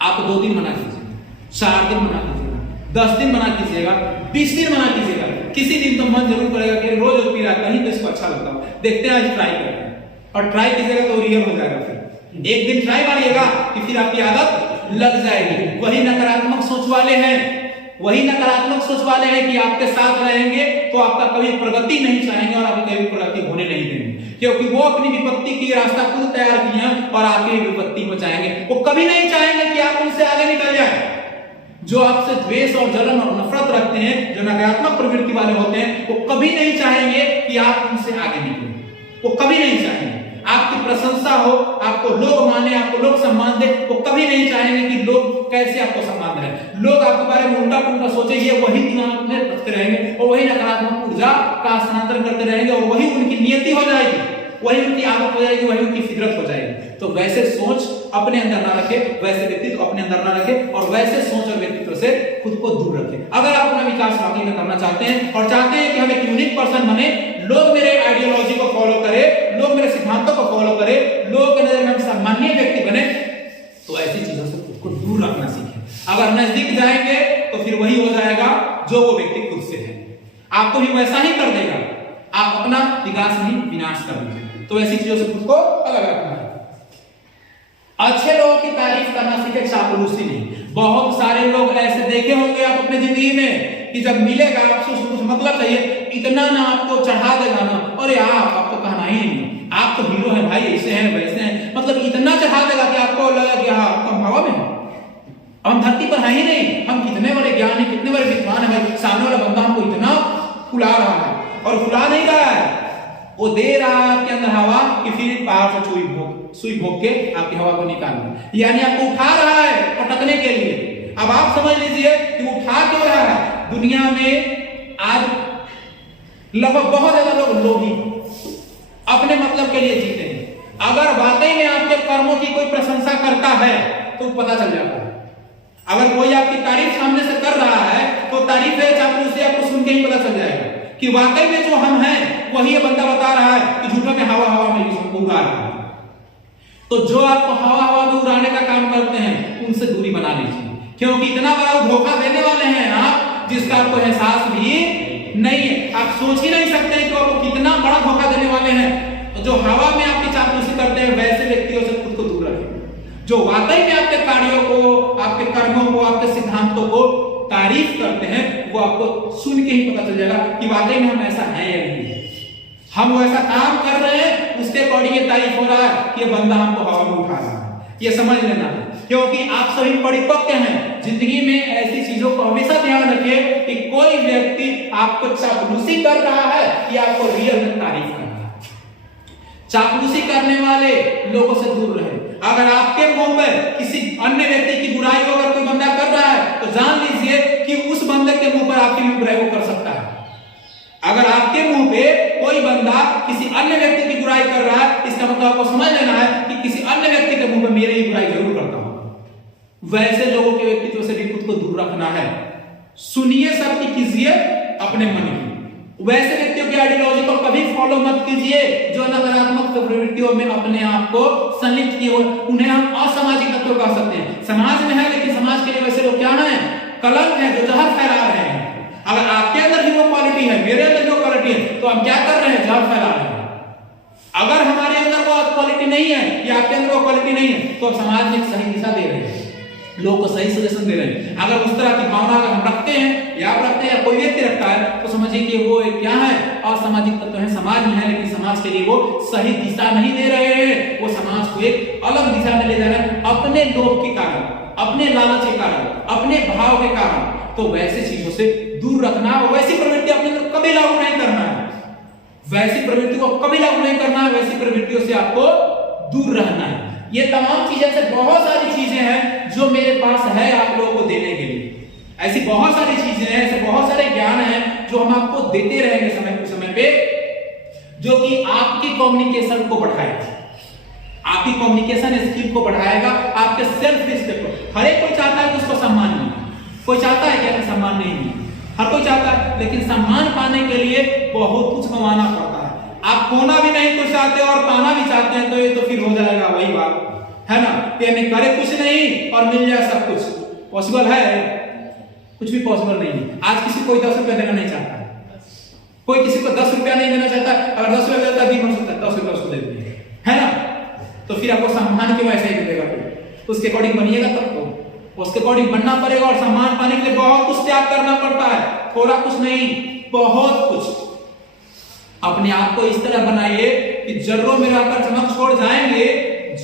आप 2 दिन मना कीजिएगा, 4 दिन मना कीजिएगा, 10 दिन मना कीजिएगा, 20 दिन मना कीजिएगा। किसी दिन तो मन जरूर करेगा कि रोज पी रहा है, कहीं तो इसको अच्छा लगता है, देखते हैं आज ट्राई करते हैं। और ट्राई कीजिएगा तो रियल हो जाएगा। फिर एक दिन ट्राई मारिएगा कि फिर आपकी आदत लग जाएगी। वही नकारात्मक सोच वाले हैं, वही नकारात्मक सोच वाले हैं कि आपके साथ रहेंगे तो आपका कभी प्रगति नहीं चाहेंगे और आपकी कभी प्रगति होने नहीं देंगे, क्योंकि वो अपनी विपत्ति की रास्ता खुद तैयार किए हैं और आपकी विपत्ति में चाहेंगे। वो कभी नहीं चाहेंगे कि आप उनसे आगे निकल जाए। जो आपसे द्वेष और जलन और नफरत रखते हैं, जो नकारात्मक प्रवृत्ति वाले होते हैं, वो कभी नहीं चाहेंगे कि आप उनसे आगे निकलें। वो कभी नहीं चाहेंगे आपकी प्रशंसा हो, आपको लोग माने, आपको लोग सम्मान दे। वो कभी नहीं चाहेंगे कि लोग कैसे आपको सम्मान दें। लोग आपके बारे में उल्टा पुल्टा सोचेंगे, वही दिमाग में रखते रहेंगे और वही नकारात्मक ऊर्जा का स्थानांतरण करते रहेंगे और वही उनकी नियति हो जाएगी, वही उनकी आदत हो जाएगी, वही उनकी फितरत हो जाएगी। तो वैसे सोच अपने अंदर ना रखे, वैसे व्यक्तित्व अपने अंदर ना रखे और वैसे सोच और व्यक्तित्व से खुद को दूर रखे। अगर आप अपना विकास वाकई में करना चाहते हैं और चाहते हैं कि हम एक यूनिक पर्सन बने, लोग मेरे आइडियोलॉजी को फॉलो करें, लोग मेरे सिद्धांतों को फॉलो करें, लोगों के नजर में हम सम्मानीय व्यक्ति बने, तो ऐसी चीजों से खुद को दूर रखना सीखें। अगर नजदीक जाएंगे तो फिर वही हो जाएगा जो वो व्यक्ति खुद से है, आपको भी वैसा ही कर देगा। आप अपना विकास नहीं विनाश कर दीजिए। तो ऐसी चीजों से खुद को अलग रखना है। अच्छे लोगों की तारीफ करना सीखे, चापलूसी नहीं। बहुत सारे लोग ऐसे देखे होंगे आप अपने जिंदगी में कि जब मिलेगा आपसे कुछ मतलब चाहिए, इतना ना आपको चढ़ा देगा ना, अरे आप तो कहना ही नहीं, आप तो हीरो हैं भाई, ऐसे हैं वैसे हैं, मतलब इतना चढ़ा देगा कि आपको लगा कि हाँ हम हवा में हैं, हम धरती पर है ही नहीं, हम कितने बड़े ज्ञानी, कितने बड़े विद्वान है भाई। सामने वाला बंदा हमको इतना फुला रहा है और फुला नहीं रहा है, वो दे रहा है आपके अंदर हवा कि फिर पहाड़ से सुई भोग के आपकी हवा को निकालना, यानी आपको उठा रहा है पटकने के लिए। अब आप समझ लीजिए कि उठा क्यों रहा है। दुनिया में आज लगभग बहुत ज्यादा लोग लोभी, अपने मतलब के लिए जीते हैं। अगर वाकई में आपके कर्मों की कोई प्रशंसा करता है तो पता चल जाता है। अगर कोई आपकी तारीफ सामने से कर रहा है तो तारीफ है चापलूसी आपको सुन के ही पता चल जाएगा कि वाकई में जो हम हैं वही ये बंदा बता रहा है कि झूठों में हवा में उड़ा रहा है। तो जो आपको हवा में उड़ाने का काम करते हैं उनसे दूरी बना लीजिए, क्योंकि इतना बड़ा धोखा देने वाले हैं आप जिसका आपको एहसास भी नहीं है। आप सोच ही नहीं सकते कि आपको कितना बड़ा धोखा देने वाले हैं। तो जो हवा में आपकी चापलूसी करते हैं वैसे व्यक्तियों से खुद को दूर रखें। जो वाकई में आपके कार्यों को, आपके कर्मों को, आपके सिद्धांतों को तारीफ करते हैं, वो आपको सुन के ही पता चल जाएगा कि वाकई में हम ऐसा है या नहीं है। हम वैसा काम कर रहे हैं, उसके अकॉर्डिंग ये तारीफ हो रहा है कि ये बंदा हमको हवा में उठा रहा है। ये समझ लेना है, क्योंकि आप सभी परिपक्व हैं। जिंदगी में ऐसी चीजों को हमेशा ध्यान रखिए कि कोई व्यक्ति आपको चापलूसी कर रहा है या आपको रियल में तारीफ कर रहा है। चापलूसी करने वाले लोगों से दूर रहे। अगर आपके मुंह पर किसी अन्य व्यक्ति की बुराई को अगर कोई बंदा कर रहा है तो जान लीजिए कि उस बंदे के मुंह पर आपकी भी बुराई को कर सकता है। अगर आपके मुंह पे कोई बंदा किसी अन्य व्यक्ति की बुराई कर रहा है, इसका मतलब आपको समझ लेना है कि किसी अन्य व्यक्ति के मुंह पे मेरी ही बुराई जरूर करता हूं। वैसे लोगों के व्यक्तित्व से भी खुद को दूर रखना है। सुनिए सबकी, कीजिए अपने मन की। वैसे व्यक्तियों की आइडियोलॉजी को कभी फॉलो मत कीजिए जो नकारात्मक प्रवृत्तियों में अपने आप को संलिप्त किए हुए। उन्हें हम असामाजिक तत्व कह सकते हैं। समाज में है लेकिन समाज के लिए वैसे लोग क्या है, कलंक है, जो जहर फैला रहे हैं। अगर आपके अंदर भी वो क्वालिटी है, मेरे अंदर भी वो क्वालिटी है, तो हम क्या कर रहे हैं, जहर फैला रहे हैं। अगर हमारे अंदर वो क्वालिटी नहीं है या आपके अंदर वो क्वालिटी नहीं है तो समाज में एक सही दिशा दे रहे हैं, लोगों को सही सजेशन दे रहे हैं। अगर उस तरह की भावना अगर हम रखते हैं या आप रखते हैं या कोई व्यक्ति रखता है तो समझिए कि वो एक क्या है, असामाजिक तत्व है, समाज में है लेकिन समाज के लिए वो सही दिशा नहीं दे रहे हैं। वो समाज को एक अलग दिशा में ले जा रहे हैं अपने लोभ के कारण, अपने लालच के कारण, अपने भाव के कारण। तो वैसे चीजों से दूर रखना, वैसी प्रवृत्ति अपने अंदर कभी लागू नहीं करना है, वैसी प्रवृत्ति को कभी लागू नहीं करना है, वैसी प्रवृत्तियों से आपको दूर रहना है। ये तमाम चीजें से बहुत सारी चीजें हैं जो मेरे पास है आप लोगों को देने के लिए। ऐसी बहुत सारी चीजें हैं, ऐसे बहुत सारे ज्ञान हैं जो हम आपको देते रहेंगे समय पे, जो कि आपकी कम्युनिकेशन को बढ़ाएगा, आपकी कम्युनिकेशन स्किल को बढ़ाएगा, आपके सेल्फ रिस्पेक्ट को। हर एक कोई चाहता है कि उसको सम्मान मिले, कोई चाहता है कि सम्मान नहीं मिले, हर कोई चाहता है, लेकिन सम्मान पाने के लिए बहुत कुछ गंवाना पड़ता है। आप खोना भी नहीं कुछ चाहते और पाना भी चाहते हैं तो ये तो फिर हो जाएगा वही बात है ना, यानी करे कुछ नहीं और मिल जाए सब कुछ। पॉसिबल है? कुछ भी पॉसिबल नहीं है। आज किसी कोई 10 रुपया देना नहीं चाहता है, कोई किसी को 10 रुपया नहीं देना चाहता। अगर 10 रुपया देता है 10 रुपया उसको दे देंगे, है ना। तो फिर आपको सम्मान क्यों ऐसे ही मिलेगा? तो उसके अकॉर्डिंग बनिएगा तब तो उसके अकॉर्डिंग बनना पड़ेगा और सम्मान पाने के लिए बहुत कुछ त्याग करना पड़ता है, थोड़ा कुछ नहीं, बहुत कुछ। अपने आप को इस तरह बनाइए कि जर्रों में रहकर चमक छोड़ जाएंगे,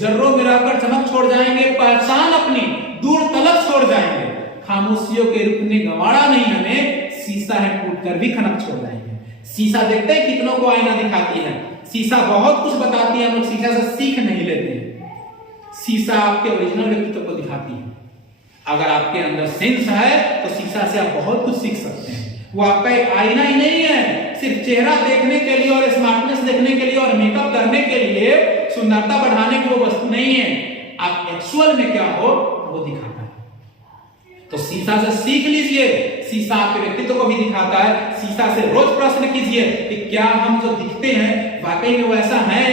जर्रों में रहकर चमक छोड़ जाएंगे, पहचान अपनी दूर तलक छोड़ जाएंगे। खामोशियों के रुकने गंवारा नहीं हमें, शीशा है टूटकर भी खनक छोड़ जाएंगे। शीशा देखते हैं कितनों को आईना दिखाती है, शीशा बहुत कुछ बताती है, हम लोग शीशा से सीख नहीं लेते हैं। शीशा आपके ओरिजिनल व्यक्तित्व को दिखाती है। अगर आपके अंदर सेंस है तो शीशा से आप बहुत कुछ सीख सकते हैं। वो आपका एक आईना ही नहीं है, सिर्फ चेहरा देखने के लिए और स्मार्टनेस देखने के लिए और मेकअप करने के लिए, सुंदरता बढ़ाने की वो वस्तु नहीं है। आप एक्चुअल में क्या हो वो दिखाता है। तो शीशा से सीख लीजिए, शीशा आपके व्यक्तित्व को भी दिखाता है। शीशा से रोज प्रश्न कीजिए कि क्या हम जो दिखते हैं वाकई में वैसा है,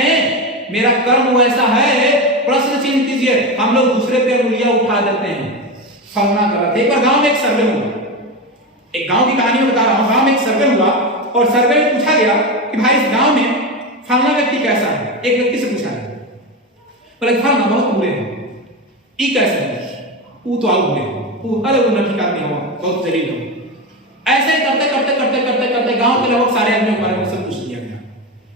मेरा कर्म वैसा है। प्रश्न चिन्ह कीजिए। हम लोग दूसरे पे उंगलियां उठा देते हैं, फलना गलत। एक बार गांव में एक सर्वे हुआ, एक गांव की कहानी में बता रहा हूं। गांव में एक सर्वे हुआ और सर्वे में पूछा गया कि भाई इस गांव में फलना व्यक्ति कैसा है। एक व्यक्ति से पूछा गया, बोले फलना बहुत बुरे हैं। ई कैसे है? वो तो आउ बुरे हैं, वो अरे वो नठी काटते हो, बहुत जलील हो। ऐसे ही करते करते करते करते करते गांव के लगभग सारे आदमियों के बारे में उससे पूछ लिया गया।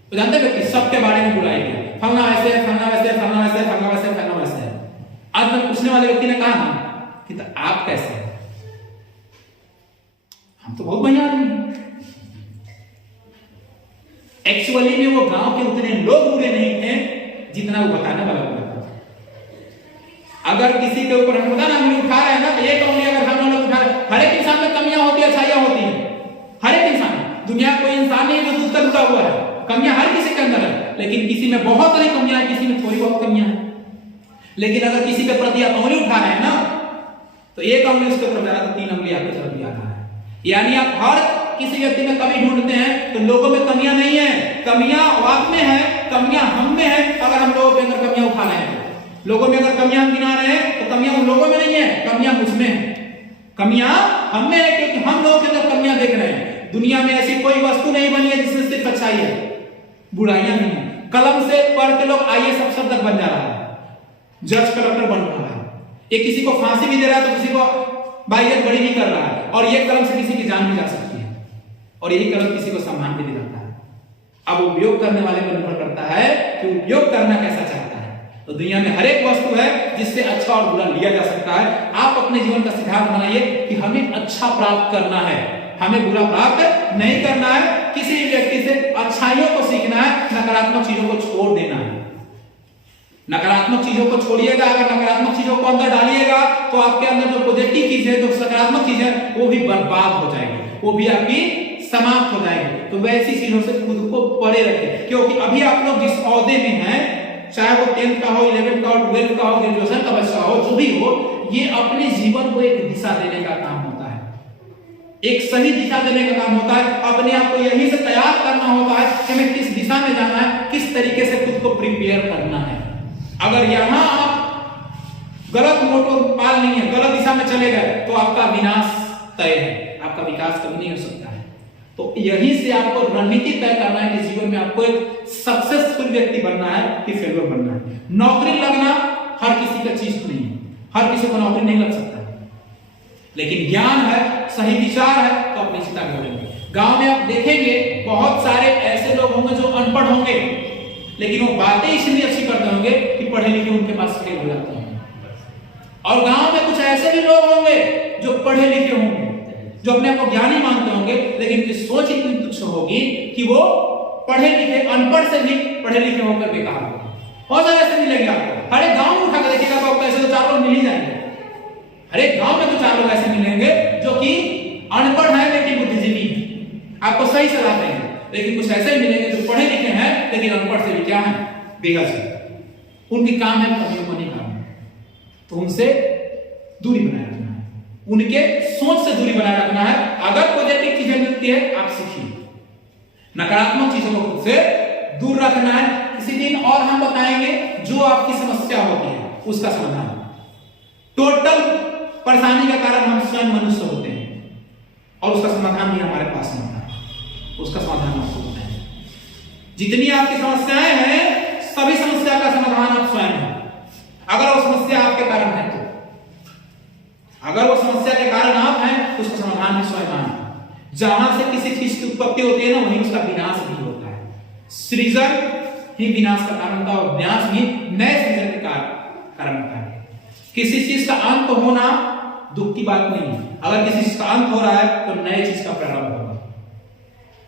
तो जानते व्यक्ति सबके बारे में बुराई किया, फलना ऐसे है, फलना वैसे है, फलना वैसे है, फलना वैसे है, फलना वैसे है। आज मैं पूछने वाले व्यक्ति ने कहा ना कि तो आप कैसे हैं? हम तो बहुत बढ़िया आदमी हैं। एक्चुअली में वो गांव के उतने लोग बुरे नहीं थे जितना वो बताने वाला बुरा था। अगर किसी के ऊपर हम पता ना हम उठा रहे हैं ना, तो एक उंगली अगर हम लोग उठा रहे, हर एक इंसान में कमियां होती है, अच्छाइयां होती है। हर एक इंसान, दुनिया कोई इंसान नहीं जो दूध का जुड़ा हुआ है। कमियां हर किसी के अंदर है, लेकिन किसी में बहुत सारी कमियां है, किसी में थोड़ी बहुत कमियां है। लेकिन अगर किसी के प्रति आप उंगली उठा रहे हैं ना, तो एक उंगली उसके ऊपर जा रहा है, तो 3 उंगली आपकी तरफ भी आ रहा है। यानी आप हर किसी व्यक्ति में कमी ढूंढते हैं, तो लोगों में कमियां नहीं है, कमियां आप में है, कमियां हम में है। अगर हम लोगों के अंदर कमियां उठा रहे हैं, लोगों में अगर कमियां गिना रहे हैं, तो कमियां उन लोगों में नहीं है, कमियां मुझ में है, कमियां हम में है, क्योंकि हम लोगों के अंदर कमियां देख रहे हैं। दुनिया में ऐसी कोई वस्तु नहीं बनी है जिसमें सिर्फ अच्छाई है, बुराइयां नहीं है। कलम से पढ़ के लोग आईएएस अफसर तक बन जा रहा है, जज कलेक्टर बन रहा है। ये किसी को फांसी भी दे रहा है, तो किसी को बाइज्जत बड़ी नहीं कर रहा है। और ये कलम से किसी की जान भी जा सकती है, और यही कलम किसी को सम्मान भी दिलाता है। अब उपयोग करने वाले पर निर्भर करता है कि उपयोग करना कैसा चाहता है। तो दुनिया में हर एक वस्तु है जिससे अच्छा और बुरा लिया जा सकता है। आप अपने जीवन का सिद्धांत बनाइए कि हमें अच्छा प्राप्त करना है, हमें बुरा प्राप्त नहीं करना है। किसी भी व्यक्ति से अच्छाइयों को सीखना है, नकारात्मक चीजों को छोड़ देना है। नकारात्मक चीजों को छोड़िएगा, अगर नकारात्मक चीजों को अंदर डालिएगा तो आपके अंदर जो पॉजिटिव चीज है, जो सकारात्मक चीज है, वो भी बर्बाद हो जाएगी, वो भी आपकी समाप्त हो जाएगी। तो वैसी चीजों से खुद को परे रखें, क्योंकि अभी आप लोग जिस ओहदे में हैं, चाहे वो 10th का हो, 11th का हो, 12th का हो, ग्रेजुएशन का बच्चा हो, जो भी हो, ये अपने जीवन को एक दिशा देने का काम होता है, एक सही दिशा देने का काम होता है। अपने आप को यही से तैयार करना होता है कि हमें किस दिशा में जाना है, किस तरीके से खुद को प्रिपेयर करना है। अगर यहां आप गलत मोटो पाल नहीं है, गलत दिशा में चले गए, तो आपका विनाश तय है, आपका विकास कभी नहीं हो सकता है। तो यहीं से आपको रणनीति तय करना है कि जीवन में आपको एक सक्सेसफुल व्यक्ति बनना है कि फेलियर बनना है। नौकरी लगना हर किसी का चीज नहीं है, हर किसी को नौकरी नहीं लग सकता है, लेकिन ज्ञान है, सही विचार है, तो अपनी चिंता करेंगे। गांव में आप देखेंगे बहुत सारे ऐसे लोग होंगे जो अनपढ़ होंगे, लेकिन वो बातें इसलिए अच्छी करते होंगे कि पढ़े लिखे उनके पास फेल हो जाते हैं। और गांव में कुछ ऐसे भी लोग होंगे जो पढ़े लिखे होंगे, जो अपने आप को ज्ञानी मानते होंगे, लेकिन उनकी सोच इतनी तुच्छ होगी कि वो पढ़े लिखे अनपढ़ से भी पढ़े लिखे होकर बेकार होंगे। बहुत सारे ऐसे मिलेंगे आपको, हर एक गांव में उठा कर देखिएगा तो आपको ऐसे तो 4 लोग मिल ही जाएंगे। हर एक गांव में तो 4 लोग ऐसे मिलेंगे जो कि अनपढ़ है लेकिन बुद्धिजीवी है, आपको सही सलाह देंगे। लेकिन कुछ ऐसे मिलेंगे जो पढ़े लिखे हैं लेकिन अनपढ़ से भी क्या है, बेहद है। उनके काम है कमियों को निकालना, तो उनसे दूरी बनाए रखना है, उनके सोच से दूरी बनाए रखना है। अगर पॉजिटिव चीजें मिलती है आप सीखिए, नकारात्मक चीजों को खुद से दूर रखना है। किसी दिन और हम बताएंगे जो आपकी समस्या होती है उसका समाधान। टोटल परेशानी का कारण हम स्वयं मनुष्य होते हैं, और उसका समाधान भी हमारे पास नहीं होता, उसका समाधान आपको होता है। जितनी आपकी समस्याएं हैं, सभी समस्या का समाधान आप स्वयं हैं, अगर वो समस्या आपके कारण है तो। अगर वो समस्या के कारण आप हैं तो उसका समाधान भी स्वयं आप हैं। जहां से किसी चीज की उत्पत्ति होती है ना, वहीं उसका विनाश भी होता है। सृजन ही विनाश का कारण होता है और विनाश भी नए सृजन के कारण होता है। किसी चीज का अंत होना दुख की बात नहीं है। अगर किसी चीज का अंत हो रहा है तो नए चीज का प्रारंभ होगा।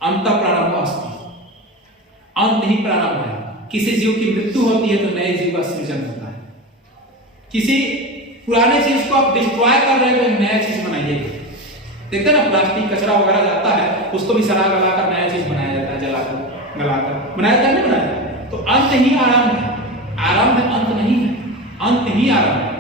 अंत प्रारंभ अस्ति, अंत ही प्रारंभ है। किसी जीव की मृत्यु होती है तो नए जीव का सृजन होता है। किसी पुराने चीज को आप डिस्ट्रॉय कर रहे हैं तो नया चीज बनाइए। देखते हैं ना, प्लास्टिक कचरा वगैरह जाता है, उसको भी सड़ा गलाकर नया चीज बनाया जाता है, जलाकर गलाकर बनाया जाता है, नहीं बनाया। तो अंत ही आरंभ है, आरंभ अंत नहीं है, अंत ही आरंभ है।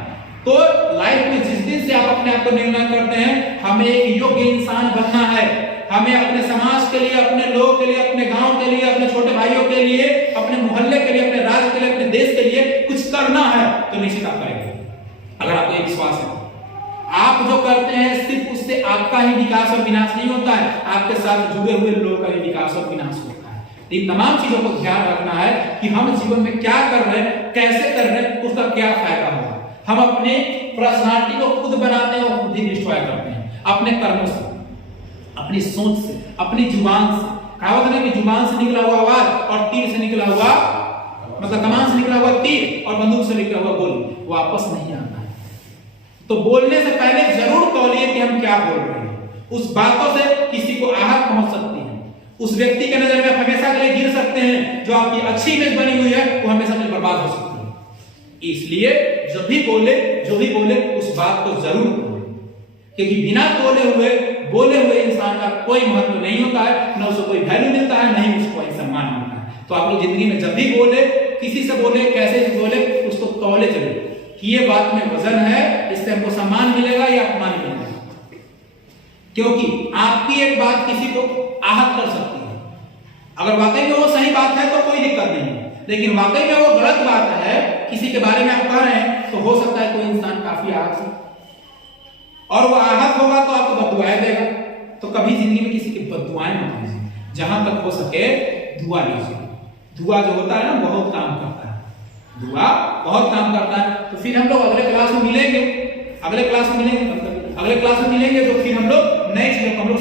तो लाइफ में जिस दिन से आप अपने आप को निर्णय करते हैं हमें एक योग्य इंसान बनना है, हमें अपने समाज के लिए, अपने लोगों के लिए, अपने गांव के लिए, अपने छोटे भाइयों के लिए, अपने मोहल्ले के लिए, अपने राज्य के लिए, अपने देश के लिए कुछ करना है तो निश्चित आप करेंगे। अगर आपको एक विश्वास है, आप जो करते हैं सिर्फ उससे आपका ही विकास और विनाश नहीं होता है, आपके साथ जुड़े हुए लोगों का भी विकास और विनाश होता है। इन तमाम चीजों को ध्यान रखना है कि हम जीवन में क्या कर रहे हैं, कैसे कर रहे हैं, उसका क्या फायदा होगा। हम अपने पर्सनालिटी को खुद बनाते हैं और खुद ही डिस्ट्रॉय करते हैं अपने कर्मों से, अपनी सोच से, अपनी जुबान से। कहावत है कि जुबान से निकला हुआ आवाज और तीर से निकला हुआ, मतलब कमान से निकला हुआ तीर और बंदूक से निकला हुआ गोली वापस नहीं आता है। तो बोलने से पहले जरूर तौलिए कि हम क्या बोल रहे हैं। उस बातों से किसी को आहत पहुंच सकती है, उस व्यक्ति के नजर में हमेशा के लिए गिर सकते हैं। जो आपकी अच्छी इमेज बनी हुई है वो हमेशा के लिए बर्बाद हो सकती है। इसलिए जो भी बोले उस बात को जरूर बोले, क्योंकि बिना बोले हुए इंसान का कोई महत्व नहीं होता है, न उसको कोई वैल्यू मिलता है, न ही उसको कोई सम्मान मिलता है। तो आप लोग जिंदगी में जब भी बोले, किसी से बोले, कैसे बोले, उसको तौले चले कि ये बात में वजन है, इससे हमको सम्मान मिलेगा या अपमान मिलेगा। क्योंकि आपकी एक बात किसी को आहत कर सकती है। अगर वाकई में वो सही बात है तो कोई दिक्कत नहीं है, लेकिन वाकई में वो गलत बात है, किसी के बारे में आप कह रहे हैं, तो हो सकता है कोई इंसान काफी आहत हो और वो आहत होगा तो आपको बददुआएं देगा। तो कभी जिंदगी में किसी की बददुआएं मत लीजिए, जहां तक हो सके दुआ लीजिए। दुआ जो होता है ना बहुत काम करता है, दुआ बहुत काम करता है। तो फिर हम लोग अगले क्लास में मिलेंगे, अगले क्लास में मिलेंगे तो फिर हम लोग नई चीजों को हम लोग